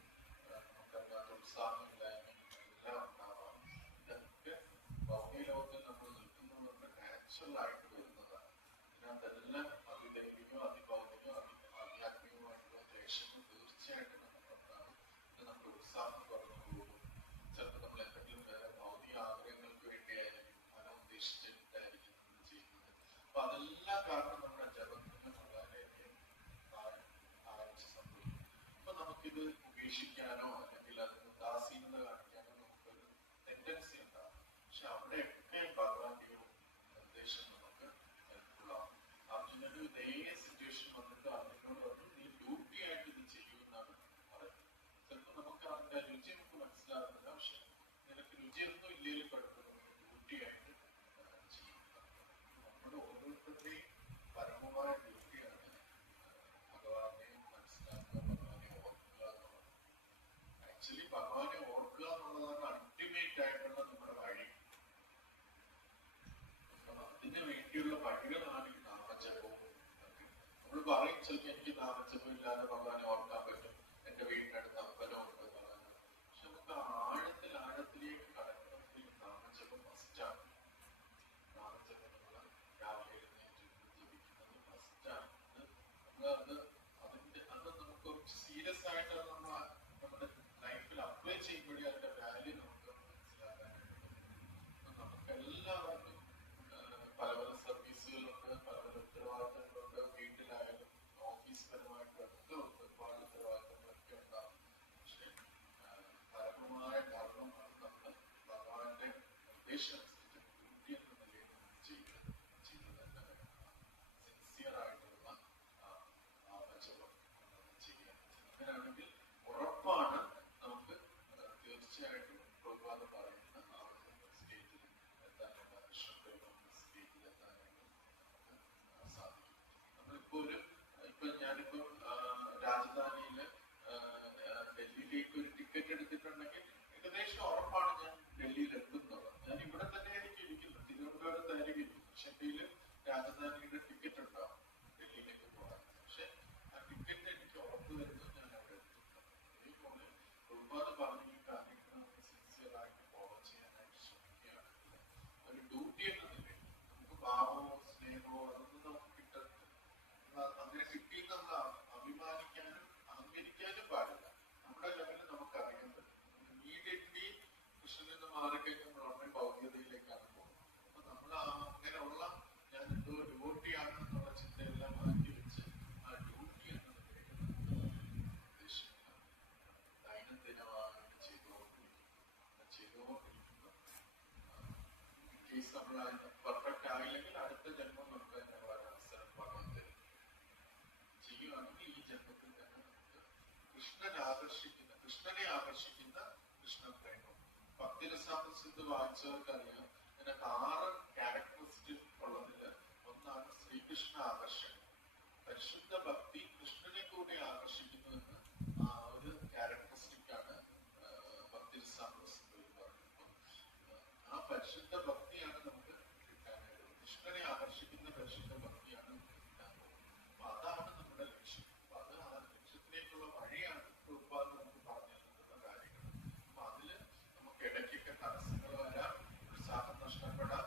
നമുക്കറിയാത്ത ഉത്സാഹമില്ലായ്മയും എല്ലാം ഉണ്ടാവാം. ഇതൊക്കെ ഭൗതിക ലോകത്തിൽ നമ്മൾ നിൽക്കുന്നതുകൊണ്ട് നാച്ചുറൽ ആയിട്ട് വരുന്നതാണ്. ഇതിനകത്തെല്ലാം അതിദൈവികവും അതിഭൗതികവും ആധ്യാത്മികവുമായിട്ടുള്ള ദേഷ്യങ്ങൾ തീർച്ചയായിട്ടും നമുക്കുണ്ടാകും. ഇത് നമ്മുടെ ഉത്സാഹം കുറഞ്ഞു പോകും. ചിലപ്പോൾ നമ്മൾ എന്തെങ്കിലും വേറെ ഭൗതിക ആഗ്രഹങ്ങൾക്ക് വേണ്ടിയായിരിക്കും അനൗദ്ദേശിച്ചിട്ടായിരിക്കും ചെയ്യുന്നത്. അപ്പൊ അതെല്ലാം കാരണം നമ്മുടെ ജപത്തിന് വളരെയധികം ആഴ്ച സംഭവിക്കും. അപ്പൊ നമുക്കിത് ഉപേക്ഷിക്കാനോ അല്ലെങ്കിൽ അതിന് ഉദാസീനത കാണിക്കാനോ നമുക്കൊരു ടെൻഡൻസി ഉണ്ടാകും. പക്ഷെ അവിടെയൊക്കെ ഭഗവാന്റെ ഒരു നിർദ്ദേശം നമുക്ക് ഹെൽപ്ഫുള്ളാണ്. അർജുനന് ഇതേ സിറ്റുവേഷൻ വന്നിട്ട് അർജുനോട് പറഞ്ഞു, നീ ഡ്യൂട്ടി ആയിട്ട് ഇത് ചെയ്യുമെന്നാണ് പറയുന്നത്. ചിലപ്പോൾ നമുക്ക് അതിന്റെ രുചി നമുക്ക് മനസ്സിലാകുന്നില്ല. പക്ഷെ നിനക്ക് രുചിയൊന്നും ഇല്ലെങ്കിൽ കുഴപ്പമില്ല, ഡ്യൂട്ടി ആയിട്ട് ചെയ്യുക. നമ്മുടെ ഓരോരുത്തരുടെയും പരമമായ ഡ്യൂട്ടിയാണ് ഭഗവാനെ മനസ്സിലാക്കുക, ഭഗവാനെ ഓർക്കുക എന്നുള്ളത്. ആക്ച്വലി ഭഗവാനെ ഓർക്കുക എന്നുള്ളതാണ് അൾട്ടിമേറ്റ് ആയിട്ടുള്ള നമ്മുടെ വഴി. അതിന് വേണ്ടിയുള്ള വഴികളാണ് ഈ നാമജപവും. നമ്മൾ പറയും ചിലപ്പോൾ എനിക്ക് നാമജപം ഇല്ലാതെ ഭഗവാനെ ഓർക്കാൻ പറ്റും, എന്റെ വീടിനടുത്ത് അമ്പലം ഉണ്ട് ഭഗവാൻ. പക്ഷെ നമുക്ക് ആഴത്തിലേക്ക് കടക്കണമെങ്കിൽ നാമജപം മസ്റ്റാണ്. നാമജപം നമ്മൾ രാവിലെ എഴുന്നേറ്റ് ജപിക്കുന്നത് മസ്റ്റാണ്. അത് നമുക്ക് കുറച്ച് സീരിയസ് ആയിട്ട് അത് നമ്മുടെ ലൈഫിൽ അപ്ലൈ ചെയ്യുമ്പോഴേ അതിന്റെ വാല്യൂ നമുക്ക് മനസ്സിലാക്കാനായിട്ട് പറ്റും. നമുക്ക് എല്ലാവർക്കും പല പല സർവീസുകളുണ്ട്, പല പല ഉത്തരവാദിത്തങ്ങളുണ്ട്. വീട്ടിലായാലും ഓഫീസ് പരമായിട്ടും ഒക്കെ ഒരുപാട് ഉത്തരവാദിത്തങ്ങളൊക്കെ ഉണ്ടാകും. പക്ഷെ പരമമായ ധർമ്മമാണ് നമ്മൾ ഭഗവാന്റെ നിർദ്ദേശം അനുസരിച്ച് ഡ്യൂട്ടി എന്ന നിലയിൽ ചെയ്യുന്നത് തന്നെ സിൻസിയർ ആയിട്ടുള്ള ആ പോലും ഇപ്പൊ ഞാനിപ്പോ രാജധാനിയില് ഡൽഹിയിലേക്ക് ഒരു ടിക്കറ്റ് എടുത്തിട്ടുണ്ടെങ്കിൽ ഏകദേശം ഉറപ്പാണ് ഞാൻ ഡൽഹിയിൽ എത്തുന്നത്. ഞാൻ ഇവിടെ തന്നെ ആയിരിക്കും ഇരിക്കുന്നത്, തിരുവനന്തപുരത്തായിരിക്കും ഇരിക്കുന്നത്. പക്ഷെ എന്റെ രാജധാനിയുടെ ടിക്കറ്റ് ഉണ്ടാവും ഡൽഹിയിലേക്ക് പോകാൻ. പക്ഷെ ആ ടിക്കറ്റ് എനിക്ക് ഉറപ്പ് വരുന്നത് ഞാൻ അവിടെ എത്തുന്നത്. ഇതേപോലെ ഒരുപാട് പറഞ്ഞ ഈ കാര്യങ്ങൾ നമുക്ക് സിൻസിയറായിട്ട് ഫോളോ ചെയ്യാനായിട്ട് ശ്രമിക്കുകയാണെങ്കിൽ ഒരു ഡ്യൂട്ടി എന്ന നിലയിൽ നമുക്ക് ഭാവമോ സ്നേഹമോ അതൊന്നും നമുക്ക് കിട്ടരുത്. അങ്ങനെ കിട്ടിയെന്ന് നമ്മൾ അഭിമാനിക്കാനും അഹങ്കരിക്കാനും പാടില്ല. നമ്മുടെ ലെവലിൽ നമുക്ക് അറിയാൻ പറ്റും. ഇമ്മീഡിയറ്റ്ലി കൃഷ്ണനിൽ നിന്ന് മാറിക്കഴിഞ്ഞാൽ നമ്മൾ ഉടനെ ഭൗതികതയിലേക്കാണ് പോകുന്നത്. അപ്പൊ നമ്മൾ അങ്ങനെയുള്ള ഞാൻ എന്തോ ഡ്യൂട്ടിയാണ് എന്നുള്ള ചിന്തയെല്ലാം മാറ്റി വെച്ച് ആ ഡ്യൂട്ടി എന്ന നിലയിൽ ഉദ്ദേശിക്കുന്ന ദൈനംദിനമായിട്ട് ചെയ്തുകൊണ്ടിരിക്കുന്നു. കേസ് നമ്മൾ അതിന് പെർഫെക്റ്റ് ആയില്ലെങ്കിൽ അടുത്ത ജന്മം നമുക്ക് അതിനുള്ള അവസരം പകർന്നു തരും. ചെയ്യുകയാണെങ്കിൽ ഈ ജന്മത്തിൽ തന്നെ നമുക്ക് കൃഷ്ണനെ ആകർഷിക്കുന്ന കൃഷ്ണപ്രേമം. ഭക്തിരസാമസിദ്ധ വായിച്ചവർക്കറിയാം, ഇതിനകത്ത് 6 ക്യാരക്ടറിസ്റ്റിക് ഉള്ളതില് ഒന്നാണ് ശ്രീകൃഷ്ണ ആകർഷണം. പരിശുദ്ധ ഭക്തി കൃഷ്ണനെ കൂടി ആകർഷിക്കുന്നുവെന്ന് ഒരു ക്യാരക്ടറിസ്റ്റിക് ആണ് ഭക്തിരസാമസിദ്ധ പറയുന്നത്. ആ പരിശുദ്ധ ഭക്തിയാണ് നമുക്ക് കിട്ടാനായിട്ട്, കൃഷ്ണനെ ആകർഷിക്കുന്ന പരിശുദ്ധ ഭക്തിയാണ് നമുക്ക് കിട്ടാൻ പോകുന്നത്. അപ്പൊ അതാണ് നമ്മുടെ ലക്ഷ്യം. അപ്പൊ അത് ആ ലക്ഷ്യത്തിലേക്കുള്ള വഴിയാണ് പ്രഭുപാദ് നമുക്ക് പറഞ്ഞു തന്നിട്ടുള്ള കാര്യങ്ങൾ. അപ്പൊ അതില് നമുക്ക് ഇടയ്ക്കൊക്കെ തടസ്സങ്ങൾ വരാം, ഉത്സാഹം നഷ്ടപ്പെടാം,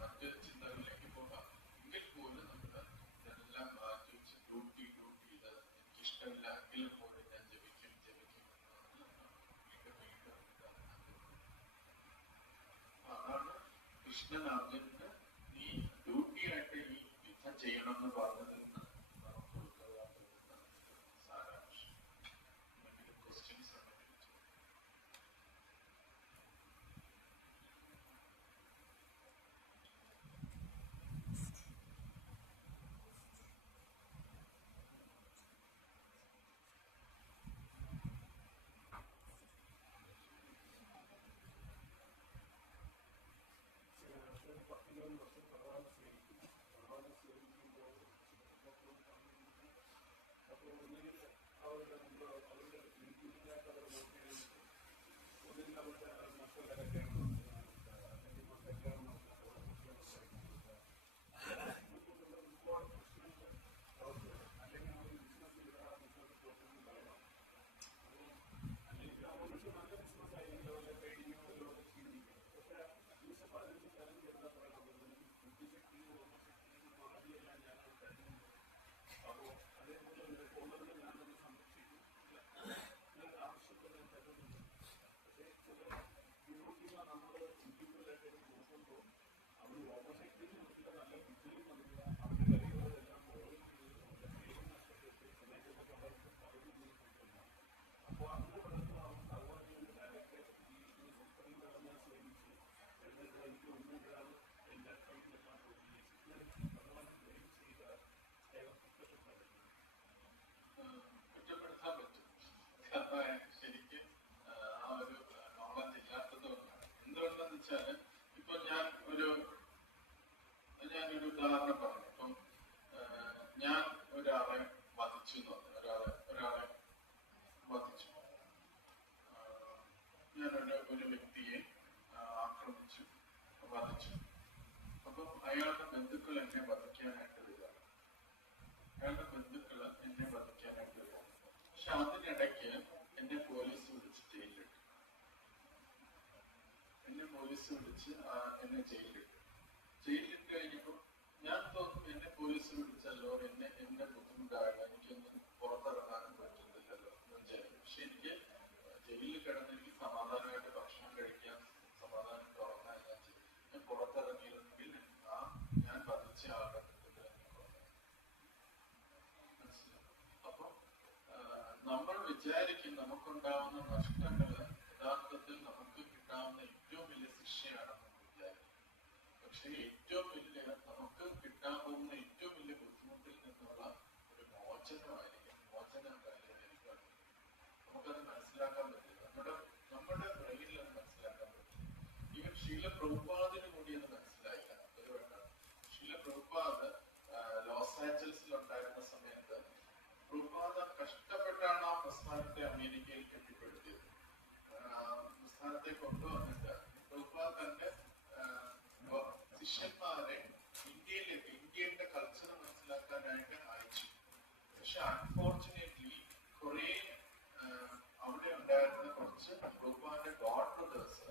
മറ്റ് ചിന്തകളിലേക്ക് പോകാം. എങ്കിൽ പോലും നമ്മൾ ഇതെല്ലാം മാറ്റി വെച്ച് ഡ്യൂട്ടി ഇത് എനിക്കിഷ്ടമില്ല എങ്കിൽ പോലും ഞാൻ ജപിക്കും അതാണ് കൃഷ്ണൻ അർജുനന് നീ ഡ്യൂട്ടിയായിട്ട് ഈ യുദ്ധം ചെയ്യണം എന്ന് പറഞ്ഞതിൽ നിന്ന് നമുക്ക് ഉൾക്കൊള്ളാൻ പറ്റുന്ന സാരാംശം. എന്തെങ്കിലും ക്വസ്റ്റ്യൻസ് ഉണ്ടെങ്കിൽ കുറ്റപ്പെടുത്താൻ പറ്റും. ശരിക്കും ആ ഒരു നോളജ് ഇല്ലാത്തത് കൊണ്ടാണ്. എന്തുകൊണ്ടെന്ന് വെച്ചാല് ഇപ്പൊ ഞാനൊരു ഉദാഹരണം പറഞ്ഞു. ഇപ്പം ഞാൻ ഒരാളെ വധിച്ചു എന്ന് പറഞ്ഞു, ഒരാളെ വധിച്ചു. ഞാനൊരു വ്യക്തിയെ ആക്രമിച്ചു, വധിച്ചു. അപ്പം അയാളുടെ ബന്ധുക്കൾ എന്നെ വധിക്കാനായിട്ട് വരികയാണ്. പക്ഷെ അതിനിടയ്ക്ക് എന്നെ പോലീസ് വിളിച്ച് ജയിലിലിട്ടു. എന്നെ ജയിലിലിട്ട് കഴിഞ്ഞപ്പോൾ ഞാൻ തോന്നും എന്നെ പോലീസ് വിളിച്ചല്ലോ, എന്നെ ബുദ്ധിമുട്ടായില്ല, എനിക്കൊന്നും പുറത്തിറങ്ങാനും പറ്റുന്നില്ലല്ലോ എന്ന് വിചാരിക്കും. പക്ഷെ എനിക്ക് ജയിലിൽ കിടന്ന് എനിക്ക് സമാധാനമായിട്ട് ഭക്ഷണം കഴിക്കാൻ, സമാധാനം തുറന്നാൽ ഞാൻ പുറത്തിറങ്ങിയിരുന്നെങ്കിൽ ഞാൻ വധിച്ച ആളുടെ അപ്പൊ നമ്മൾ വിചാരിക്കും നമുക്കുണ്ടാവുന്ന നഷ്ടങ്ങള് യഥാർത്ഥത്തിൽ നമുക്ക് കിട്ടാവുന്ന ഏറ്റവും വലിയ ശിക്ഷയാണെന്ന് വിചാരിക്കും. പക്ഷെ ഏറ്റവും വലിയ നമുക്ക് കിട്ടാൻ പോകുന്ന ഏറ്റവും വലിയ ബുദ്ധിമുട്ടിൽ നിന്നുള്ള ഒരു മോചനമായിരിക്കും. നമുക്കത് മനസ്സിലാക്കാൻ പറ്റില്ല. നമ്മുടെ ബ്രെയിനിൽ അത് മനസ്സിലാക്കാൻ പറ്റും. ഈവൻ ശീല പ്രഭുപാദിന് കൂടി അത് മനസ്സിലായില്ല. അതുകൊണ്ടാണ് ശീല പ്രഭുപാദ് ലോസ് ആഞ്ചൽസിൽ ഉണ്ടായിരുന്ന മറ്റേ കൊണ്ടുവന്നിട്ട് പ്രഭുപാദ് തന്റെ ശിഷ്യന്മാരെ ഇന്ത്യയിലേക്ക് ഇന്ത്യയുടെ കൾച്ചർ മനസ്സിലാക്കാനായിട്ട് അയച്ചു. പക്ഷെ അൺഫോർച്ചുനേറ്റ്ലി കുറെ അവിടെ ഉണ്ടായിരുന്ന കുറച്ച് പ്രഭുപാദിന്റെ ഗോഡ് ബ്രദേഴ്സ്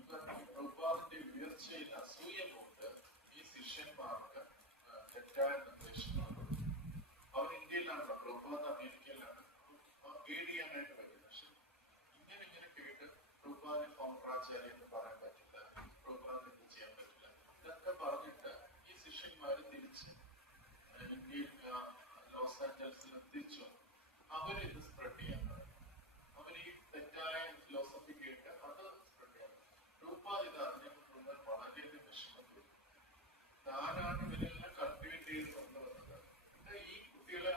ഇവർ പ്രഭുപാദിന്റെ ഉയർച്ചയിൽ അസൂയ കൊണ്ട് ഈ ശിഷ്യന്മാർക്ക് തെറ്റായ നിർദ്ദേശങ്ങൾ കൊടുത്തു. അവർ ഇന്ത്യയിലാണല്ലോ, പ്രഭുപാദ് അമേരിക്കയിലാണ്, ഗൈഡ് ചെയ്യാനായിട്ട് പറ്റില്ല. പക്ഷെ ഇങ്ങനെ കേട്ട് പ്രഭുപാദിനെ പൗണ്ട്രാചാര്യ എന്ന് പറയാൻ പറ്റില്ല, പ്രഭുപാദിന് എന്ത് ചെയ്യാൻ പറ്റില്ല, ഇതൊക്കെ പറഞ്ഞിട്ട് ഈ ശിഷ്യന്മാര് തിരിച്ച് ഇന്ത്യയിൽ ലോസ് ആഞ്ചൽസിൽ തിരിച്ചു. അവരിത് സ്പ്രെഡ് ചെയ്യാൻ തുടങ്ങി. അവർ ഈ തെറ്റായ ഫിലോസഫി കേട്ട് അത് സ്പ്രെഡ് ചെയ്യാൻ. പ്രഭുപാദ് ഇത് അറിഞ്ഞപ്പോൾ വളരെയധികം വിഷമം തോന്നി. താനാണ് ഇവരെല്ലാം കൾട്ടിവേറ്റ് ചെയ്ത് കൊണ്ടുവന്നത്. ഈ കുട്ടികളെ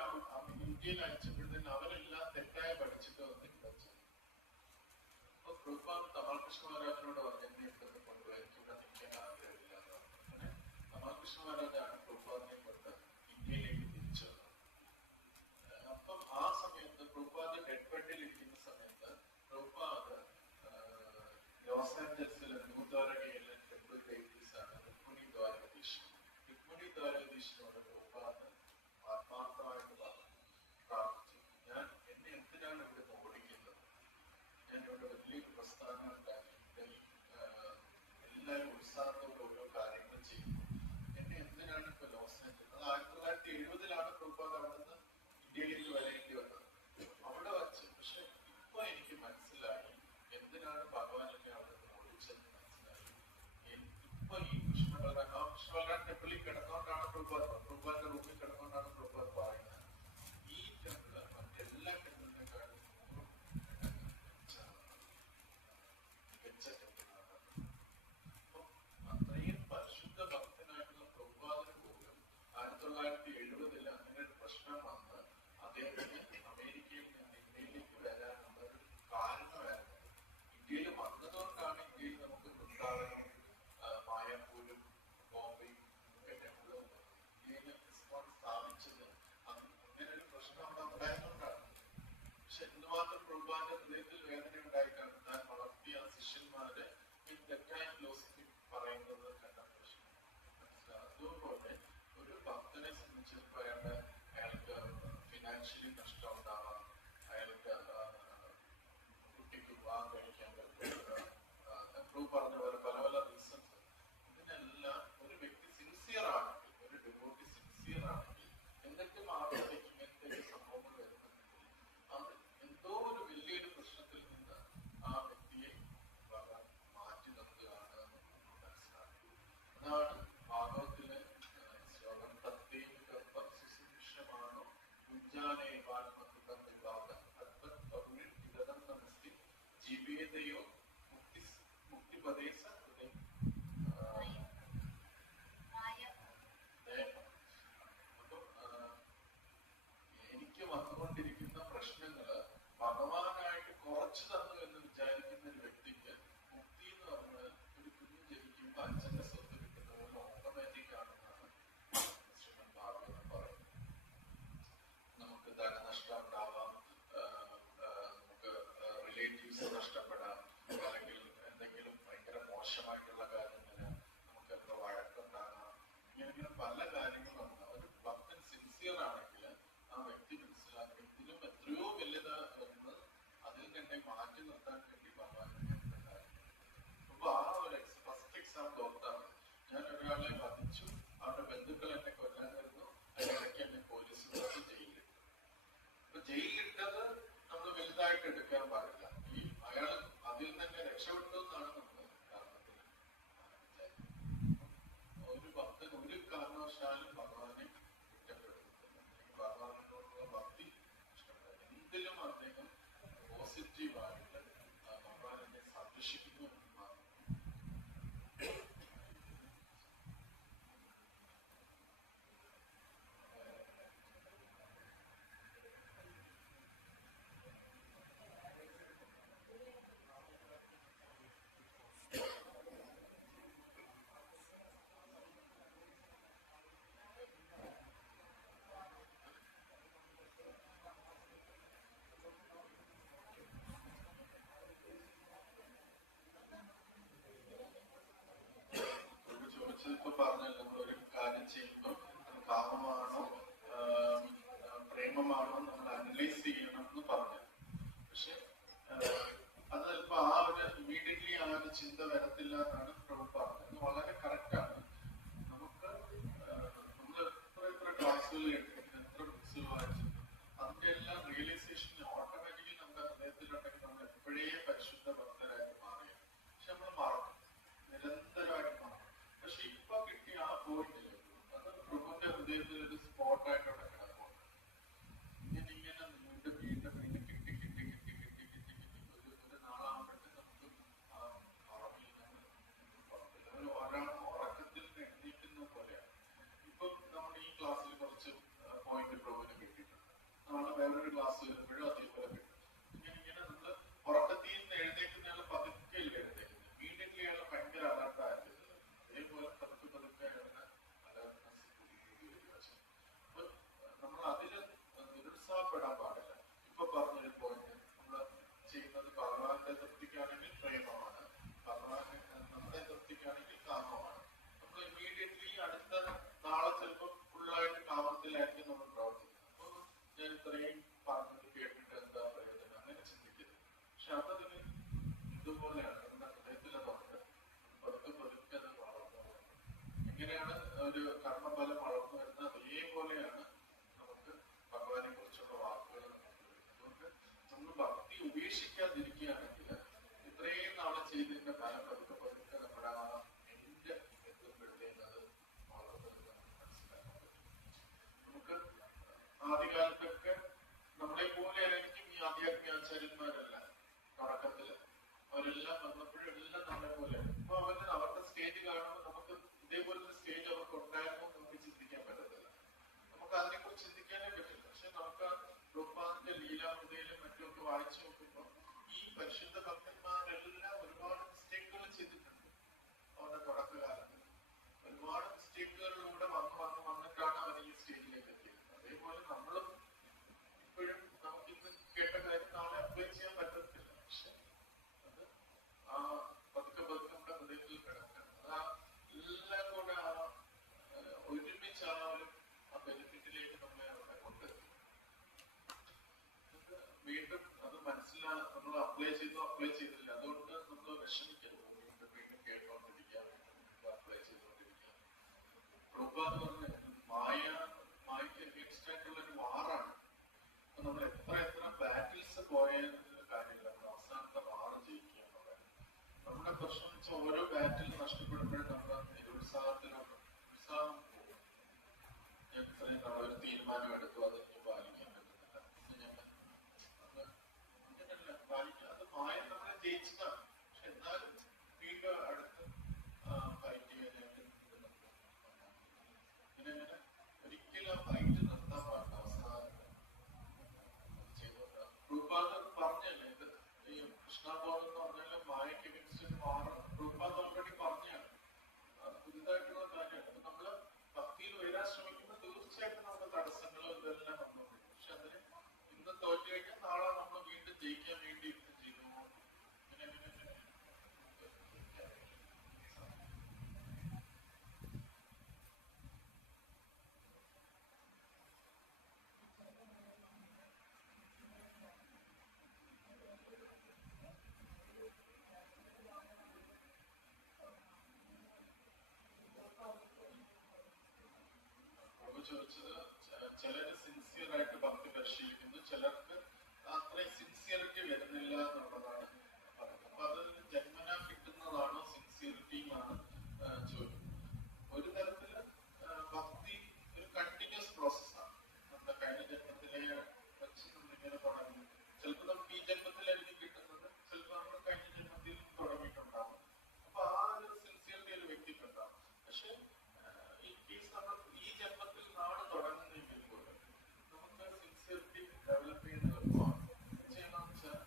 ഇന്ത്യയിൽ അയച്ചപ്പോഴത്തേന് അവരെല്ലാം തെറ്റായി പഠിച്ചിട്ട് വന്ന് പഠിച്ചു. അപ്പൊ പ്രഭുപാദ് തമാൽകൃഷ്ണ മഹാരാജിനോട് പറഞ്ഞു, എന്നെ ഇവിടുന്ന് കൊണ്ടുപോയി, എനിക്കിവിടെ നിൽക്കാൻ ആഗ്രഹമില്ല എന്ന് പറഞ്ഞു. അങ്ങനെ തമാൽകൃഷ്ണ മഹാരാജാണ് പ്രഭുപാദിനെ കൊണ്ട് ഇന്ത്യയിലേക്ക് തിരിച്ചു വന്നത്. അപ്പം ആ സമയത്ത് പ്രഭുപാദ് ഡെഡ് ബെഡിൽ ഇരിക്കുന്ന സമയത്ത് പ്രഭുപാദ് ലോസ് ആഞ്ചൽസിലെ ന്യൂ ദ്വാരകയിലെ ടെമ്പിൾ ഡേറ്റീസാണ് രുക്മിണി ദ്വാരകധീശ്. രുക്മിണി ദ്വാരകധീശിനോട് പ്രഭുപാദ് ആത്മാർത്ഥമായിട്ട് പ്രാർത്ഥിച്ചു, ഞാൻ എന്നെ എന്തിനാണ് ഇവിടുന്ന് ഓടിക്കുന്നത്? ഞാൻ ഇവിടെ വലിയൊരു പ്രസ്ഥാനം ഉണ്ടാക്കി, എല്ലാവരും ഉത്സാഹത്തോടെ ഓരോ കാര്യങ്ങൾ ചെയ്യുന്നു. എന്നെ എന്തിനാണ് ഇപ്പൊ ലോസ് ആഞ്ചൽസ്? അത് 1970 പ്രഭുപാദ് അവിടുന്ന് ഇന്ത്യയിലേക്ക് വരേണ്ടി വന്നത്. അവിടെ വച്ച് പക്ഷെ ഇപ്പൊ എനിക്ക് മനസ്സിലായി എന്തിനാണ് ഭഗവാൻ എന്നെ അവിടെ ഓടിച്ചെന്ന് മനസ്സിലായി. ഇപ്പൊ ഈ കൃഷ്ണബലറാം ടെമ്പിളിൽ കിടന്നുകൊണ്ടാണ് പ്രഭുപാദിന്റെ റൂമിൽ കിടന്നുകൊണ്ടാണ് പ്രഭുപാദ് പറയുന്നത്, ഈ ടെമ്പിള് മറ്റെല്ലാ ടെമ്പിളിനെക്കാളും മികച്ച ടെമ്പിളാണ്. അപ്പൊ അത്രയും പരിശുദ്ധ ഭക്തനായിട്ടുള്ള പ്രഭുപാദിന് പോലും 1970 അങ്ങനെ ഒരു പ്രശ്നം വന്ന് അദ്ദേഹത്തിന് അമേരിക്കയിൽ നിന്ന് ഇന്ത്യയിലേക്ക് വരാനുള്ള ഒരു കാരണമായിരുന്നു. ഇന്ത്യയിൽ വന്നതുകൊണ്ടാണ് ഇന്ത്യയിൽ നമുക്ക് വൃന്ദാവനം, മായാപൂരും, ബോംബെയും ഒക്കെ ടെമ്പിളും ഇന്ത്യയിൽ ഇസ്കോൺ സ്ഥാപിച്ചത്. അങ്ങനെ ഒരു പ്രശ്നം അവിടെ ഉണ്ടായതുകൊണ്ടാണ്. പക്ഷെ എന്തുമാത്രം പ്രഭുപാദിന്റെ ഹൃദയത്തിൽ വേദന ഉണ്ടായിട്ടാണ് താൻ വളർത്തിയ ശിഷ്യന്മാര് ഈ തെറ്റായ ഫിലോസഫി പറയുന്നത് കണ്ട പ്രശ്നം മനസ്സിലാവും. അതുപോലെ ഒരു ഭക്തനെ സംബന്ധിച്ചിടത്തോളം അയാൾക്ക് ഫിനാൻഷ്യലി നഷ്ടം ഉണ്ടാവാം, അയാൾക്ക് കുട്ടിക്ക് വിവാഹം കഴിക്കാൻ പറ്റില്ല, പറഞ്ഞ പോലെ പല പല റീസൺസ്. ഇതിനെല്ലാം ഒരു വ്യക്തി സിൻസിയർ ആണെങ്കിൽ, ഒരു ഡിവോട്ടി സിൻസിയർ ആണെങ്കിൽ, എന്നിട്ടും ആളുകളിലേക്ക് ഇങ്ങനത്തെ ഒരു സംഭവങ്ങൾ വരുന്നുണ്ടെങ്കിൽ അത് എന്തോ ഒരു വലിയൊരു പ്രശ്നത്തിൽ നിന്ന് ആ വ്യക്തിയെ മാറ്റി നിർത്തുകയാണ് എന്ന് മനസ്സിലാക്കി. അതാണ് ഭാഗവത്തിലെ ശ്ലോകം, തത്തേം ഗർഭം ശിശുക്ഷമാണോ ജീവേതയോ മുക്തിപദേശ എനിക്ക് വന്നുകൊണ്ടിരിക്കുന്ന പ്രശ്നങ്ങള് ഭഗവാനായിട്ട് കുറച്ചു തന്നു എന്ന് വിചാരിക്കുന്ന ഒരു വ്യക്തിക്ക് മുക്തി എന്ന് പറഞ്ഞാൽ ഒരു കുഞ്ഞ് ജനിക്കുമ്പോൾ അച്ഛന്റെ സ്വത്ത് കിട്ടുന്ന പോലെ ഓട്ടോമാറ്റിക് ആണെന്നാണ് ശ്രീമദ് ഭാഗവതം പറയുന്നത്. നമുക്ക് ധനനഷ്ടം ഉണ്ടാവാം, നമുക്ക് റിലേറ്റീവ്സ് നഷ്ടപ്പെടാം, അല്ലെങ്കിൽ എന്തെങ്കിലും ഭയങ്കര മോശമായിട്ടുള്ള കാര്യത്തിന് നമുക്ക് എത്ര വഴക്കുണ്ടാകാം, ഇങ്ങനെ പല കാര്യങ്ങളും ഉണ്ടാവും. ഒരു ഭക്തൻ സിൻസിയർ ആണെങ്കിൽ ആ വ്യക്തി മനസ്സിലാക്കി ഇതിലും എത്രയോ വലുത് എന്ന് അതിൽ തന്നെ മാറ്റി നിർത്താൻ വേണ്ടി ഭഗവാനുണ്ടായിരുന്നു. അപ്പൊ ആ ഒരു ഫസ്റ്റ് എക്സാമ്പിൾ ഓർത്താണ്. ഞാൻ ഒരാളെ വധിച്ചു, അവരുടെ ബന്ധുക്കൾ എന്നെ കൊല്ലാൻ വരുന്നു, അതിനിടയ്ക്ക് എന്നെ പോലീസ് ജയിലിട്ടു. അപ്പൊ ജയിലിട്ടത് നമ്മൾ വലുതായിട്ട് എടുക്കാൻ പാടില്ല. ഈ അയാൾ അതിൽ തന്നെ രക്ഷപ്പെട്ടു എന്നാണ് നമ്മൾ കാരണത്തിൽ ഒരു ഭക്തൻ ഒരു കാരണവശാലും ഭഗവാനെ കുറ്റപ്പെടുത്തുന്നു, ഭഗവാനോടുള്ള ഭക്തി ഇഷ്ടപ്പെടുന്നു. എന്തിലും അദ്ദേഹം പോസിറ്റീവായിട്ട് ഭഗവാനെ സംരക്ഷിക്കുന്നു എന്നാണ്. തൃപ്തിക്കാണെങ്കിൽ പ്രേമമാണ്, ഭഗവാന് നമ്മുടെ തൃപ്തിക്കാണെങ്കിൽ കാമമാണ്. നമ്മൾ ഇമ്മീഡിയറ്റ്ലി അടുത്ത നാളെ ചിലപ്പോൾ ഫുള്ളായിട്ട് കാമത്തിലായിരിക്കും നമ്മൾ പ്രവർത്തിക്കുന്നത്. അപ്പൊ ഞാൻ ഇത്രയും പറഞ്ഞത് കേട്ടിട്ട് എന്താ പ്രയോജനം, അങ്ങനെ ചിന്തിക്കരുത്. പക്ഷെ അതതിന് ഇതുപോലെയാണ്, നമ്മുടെ ഹൃദയത്തിലതുണ്ട്. പതുക്കെ പതുക്കെ അത് വളർന്നു വരുന്നത്. എങ്ങനെയാണ് ഒരു കർമ്മഫലം വളർന്നു വരുന്നത്, അതേപോലെയാണ് നമുക്ക് ഭഗവാനെ കുറിച്ചുള്ള വാക്കുകൾ നമുക്ക് വരുന്നത്. അതുകൊണ്ട് നമ്മൾ ഭക്തി ഉപേക്ഷിക്കാതിരിക്കുകയാണെങ്കിൽ ഇത്രയും നാളെ ചെയ്തതിന്റെ ഫലം പതുക്കെ പതുക്കെ നമ്മുടെ ആ എന്റെ എത്തുമ്പോഴത്തേക്ക് അത് വളർന്നത് മനസ്സിലാക്കാൻ പറ്റും. നമുക്ക് ആദ്യകാലത്തൊക്കെ നമ്മളെ പോലെ ആയിരിക്കും ഈ ആധ്യാത്മികാചാര്യന്മാരെല്ലാം. തുടക്കത്തില് അവരെല്ലാം വന്നപ്പോഴെല്ലാം നമ്മളെ പോലെയാണ്. അപ്പൊ അവരുടെ സ്റ്റേജ് കാണുമ്പോൾ നമുക്ക് ഇതേപോലത്തെ സ്റ്റേജ് അവർക്ക് ഉണ്ടായിരുന്നു നമുക്ക് ചിന്തിക്കാൻ പറ്റത്തില്ല. നമുക്ക് അതിനെക്കുറിച്ച് ചിന്തിക്കാനേ പറ്റില്ല. പക്ഷെ നമുക്ക് പ്രഭുപാദിന്റെ ലീലാമൃതയിലും മറ്റുമൊക്കെ വായിച്ചു നോക്കുമ്പോൾ ഈ പരിശുദ്ധ ഭക്തന്മാരെല്ലാം ഒരുപാട് മിസ്റ്റേക്കുകൾ ചെയ്തിട്ടുണ്ട്. അവരുടെ തുടക്കകാലത്ത് ഒരുപാട് മിസ്റ്റേക്കുകളിലൂടെ വന്നിട്ടാണ് അവർ ഈ സ്റ്റേജിലേക്ക് എത്തിയത്. അതേപോലെ നമ്മളും ഇപ്പോഴും നമുക്കിന്ന് കേട്ട കാര്യം നാളെ അപ്ലൈ ചെയ്യാൻ പറ്റത്തില്ല. പക്ഷെ അത് ആ പതുക്കെ പതുക്കെ നമ്മുടെ ഹൃദയത്തിൽ കിടക്കണം. അത് എല്ലാം കൂടെ ഒരുമിച്ച് ആ ബെനിഫിറ്റിലേക്ക് നമ്മളെ അവിടെ കൊണ്ടുവരും. വീണ്ടും അത് നമ്മൾ അപ്ലൈ ചെയ്തില്ല. അതുകൊണ്ട് നമ്മൾ വിഷമിക്കരുത്. വീണ്ടും കേട്ടോണ്ടിരിക്കാം, അപ്ലൈ ചെയ്തുകൊണ്ടിരിക്കാം. പ്രഭുപാദ് പറഞ്ഞ മായക്ക് അഗേൻസ്റ്റ് ആയിട്ടുള്ള ഒരു വാറാണ്. അപ്പൊ നമ്മൾ എത്ര ബാറ്റിൽസ് പോയതിന്റെ കാര്യമില്ല. നമ്മൾ അവസാനത്തെ വാറ് ജയിക്കുക എന്നുള്ളത്. നമ്മുടെ പ്രശ്നം വെച്ചാൽ ഓരോ ബാറ്റിൽ നഷ്ടപ്പെടുമ്പോഴും നമ്മുടെ ഉത്സാഹം പോകും. ഞാൻ ഇത്രയും നാളെ ഒരു തീരുമാനം എടുത്തു, അത് പാലിക്കാൻ പറ്റുന്നില്ല. അങ്ങനെയല്ല പാലിക്കുക. അത് മായ നമ്മളെ ജയിച്ചതാണ്. പക്ഷെ എന്നാലും വീണ്ടും അടുത്ത് ഫൈറ്റ് ചെയ്യാനായിട്ട് ഇങ്ങനെ ഒരിക്കലും ആ ഫൈറ്റ് നിർത്താൻ പാടില്ല. അവസാനം ചെയ്തോട്ടെ. പ്രഭുപാദ് പറഞ്ഞല്ലേ, ഇത് ഈ കൃഷ്ണബോധം എന്ന് പറഞ്ഞാൽ മായക്ക് അഗേൻസ്റ്റ് മാറും. പ്രഭുപാദ് ഓൾറെഡി പറഞ്ഞാണ്. പുതിയതായിട്ടുള്ള കാര്യമാണ്. അപ്പൊ നമ്മള് ഭക്തിയിൽ ഉയരാൻ ശ്രമിക്കുമ്പോൾ തീർച്ചയായിട്ടും നമുക്ക് തടസ്സങ്ങളും ഇതെല്ലാം വന്നുകൊണ്ടിരിക്കും. പക്ഷെ അതിന് ഇന്ന് തോറ്റു കഴിഞ്ഞാൽ നാളെ നമ്മൾ വീണ്ടും ജയിക്കാൻ വേണ്ടി ചെയ്തു. ചോദിച്ചത് ചിലര് സിൻസിയർ ആയിട്ട് ഭക്തി പരിശീലിക്കുന്നു, ചിലർക്ക് അത്രയും സിൻസിയറിറ്റി വരുന്നില്ല എന്നുള്ളതാണ് പറയുന്നത്. അപ്പൊ അത് ജന്മന കിട്ടുന്നതാണോ സിൻസിയറിറ്റി എന്നാണ് ചോദിക്കുന്നത്. ഒരു തരത്തില് ഭക്തി ഒരു കണ്ടിന്യൂസ് പ്രോസസ്സാണ്. നമ്മുടെ കഴിഞ്ഞ ജന്മത്തിലെ വെച്ച് നമ്മളിങ്ങനെ തുടങ്ങി. ചിലപ്പോൾ നമുക്ക് ഈ ജന്മത്തിലായിരിക്കും കിട്ടുന്നത്, ചിലപ്പോൾ നമ്മൾ കഴിഞ്ഞ ജന്മത്തിൽ തുടങ്ങിയിട്ടുണ്ടാവും. അപ്പൊ ആ ഒരു സിൻസിയറിറ്റി ഒരു വ്യക്തിക്കുണ്ടാവും. പക്ഷെ നമ്മൾ ഈ ജന്മത്തിൽ നാളെ തുടങ്ങുന്നെങ്കിൽ പോലും നമുക്ക് സിൻസിയറിറ്റി ഡെവലപ്പ് ചെയ്യുന്ന എളുപ്പമാണ്. ചെയ്യണമെന്ന് വെച്ചാൽ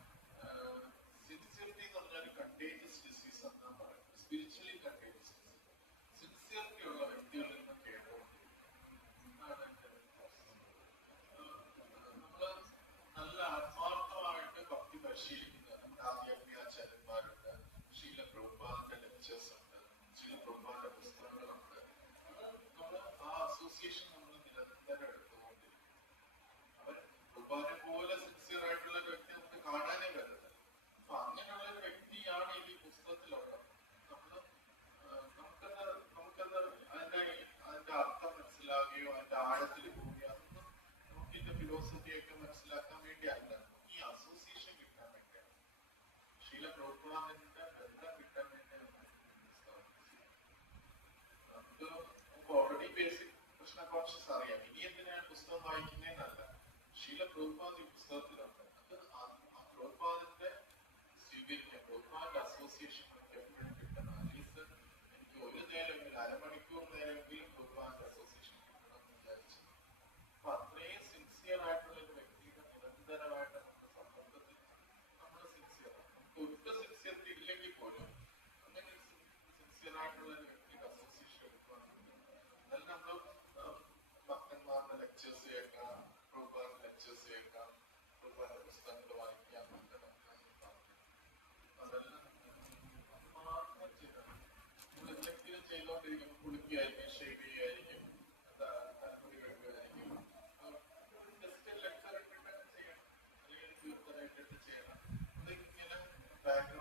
സിൻസിയറിറ്റി എന്ന് പറഞ്ഞാൽ കണ്ടേജിയസ് ഡിസീസ് എന്നാണ് പറയുന്നത്. Spiritually contagious disease. സിൻസിയറിറ്റി ഉള്ള വ്യക്തികളിൽ നിന്ന് കേട്ടുകൊണ്ടിരിക്കും. നമ്മള് നല്ല ആത്മാർത്ഥമായിട്ട് ഭക്തി പരിശീലിക്കുന്ന നമ്മുടെ ആധ്യാത്മികാചാര്യന്മാരുണ്ട്. ശീല പ്രഭുപാദിന്റെ ലെക്ചേഴ്സ് ഉണ്ട്, ശീല പ്രഭുപാദിന്റെ പുസ്തകങ്ങളുണ്ട്. നമ്മൾ ആ അസോസിയേഷൻ നമ്മൾ നിരന്തരം എടുത്തുകൊണ്ടിരിക്കും. അവൻ പ്രഭുപാദിനെ പോലെ സിൻസിയർ ആയിട്ടുള്ള ഒരു വ്യക്തി നമുക്ക് കാണാനേ പറ്റത്തില്ല. അപ്പൊ അങ്ങനെയുള്ള ഒരു വ്യക്തിയാണ് ഈ പുസ്തകത്തിലുള്ളത്. നമുക്കത് അതിന്റെ അർത്ഥം മനസ്സിലാകുകയോ അതിന്റെ ആഴത്തിൽ പോവുകയോ അതൊന്നും നമുക്ക് ഇതിന്റെ ഫിലോസഫിയൊക്കെ മനസ്സിലാക്കാൻ വേണ്ടി അല്ല, ഈ അസോസിയേഷൻ കിട്ടാൻ വേണ്ടിയാണ്. ശീല പ്രഭുപാദിന്റെ ബന്ധം കിട്ടാൻ വേണ്ടിയാണ് നമുക്ക് ഓൾറെഡി ബേസിക് കൃഷ്ണ കോൺഷ്യസ് അറിയാം. ഇനി എന്തിനാണ് പുസ്തകം വായിക്കുന്നതെന്നല്ല, ശീല പ്രഭുപാദ് ഈ പുസ്തകത്തിലുണ്ട്. അത് ആ പ്രഭുപാദിന്റെ സ്വീകരിക്കാം. പ്രഭുപാദിന്റെ അസോസിയേഷൻ നമുക്ക് എപ്പോഴും കിട്ടണം. അറ്റ്ലീസ്റ്റ് എനിക്ക് ഒരു നേരമെങ്കിലും അരമണിക്കൂർ നേരമെങ്കിലും പ്രഭുപാദിന്റെ അസോസിയേഷൻ കിട്ടണം എന്ന് വിചാരിച്ചു. അപ്പൊ അത്രയും സിൻസിയർ ആയിട്ടുള്ള ഒരു വ്യക്തിയുടെ നിരന്തരമായിട്ട് നമുക്ക് സമ്പർക്കത്തിൽ നമ്മൾ സിൻസിയറാണ്. നമുക്ക് ഒട്ടും സിൻസിയറിറ്റി ഇല്ലെങ്കിൽ പോലും അങ്ങനെ സിൻസിയർ ആയിട്ടുള്ള ഒരു വ്യക്തിയുടെ അസോസിയേഷൻ എടുക്കുകയാണെങ്കിൽ എന്നാലും നമ്മൾ ഭക്തന്മാരുടെ ലെക്ചേഴ്സ് കേൾക്കാം, പ്രഭുപാദിന്റെ ലെക്ചേഴ്സ് കേൾക്കാം, പ്രഭുപാദിന്റെ അധികം കുളിക്കുകയായിരിക്കും, ഷേവ് ചെയ്യുകയായിരിക്കും, തലമുടി കഴുകുകയായിരിക്കും. ജസ്റ്റ് ലെക്ചർ ഇട്ടിട്ട് ചെയ്യണം, അല്ലെങ്കിൽ തീർത്ഥമായിട്ടിട്ട് ചെയ്യണം. അതിങ്ങനെ ബാക്ക്ഗ്രൗണ്ട്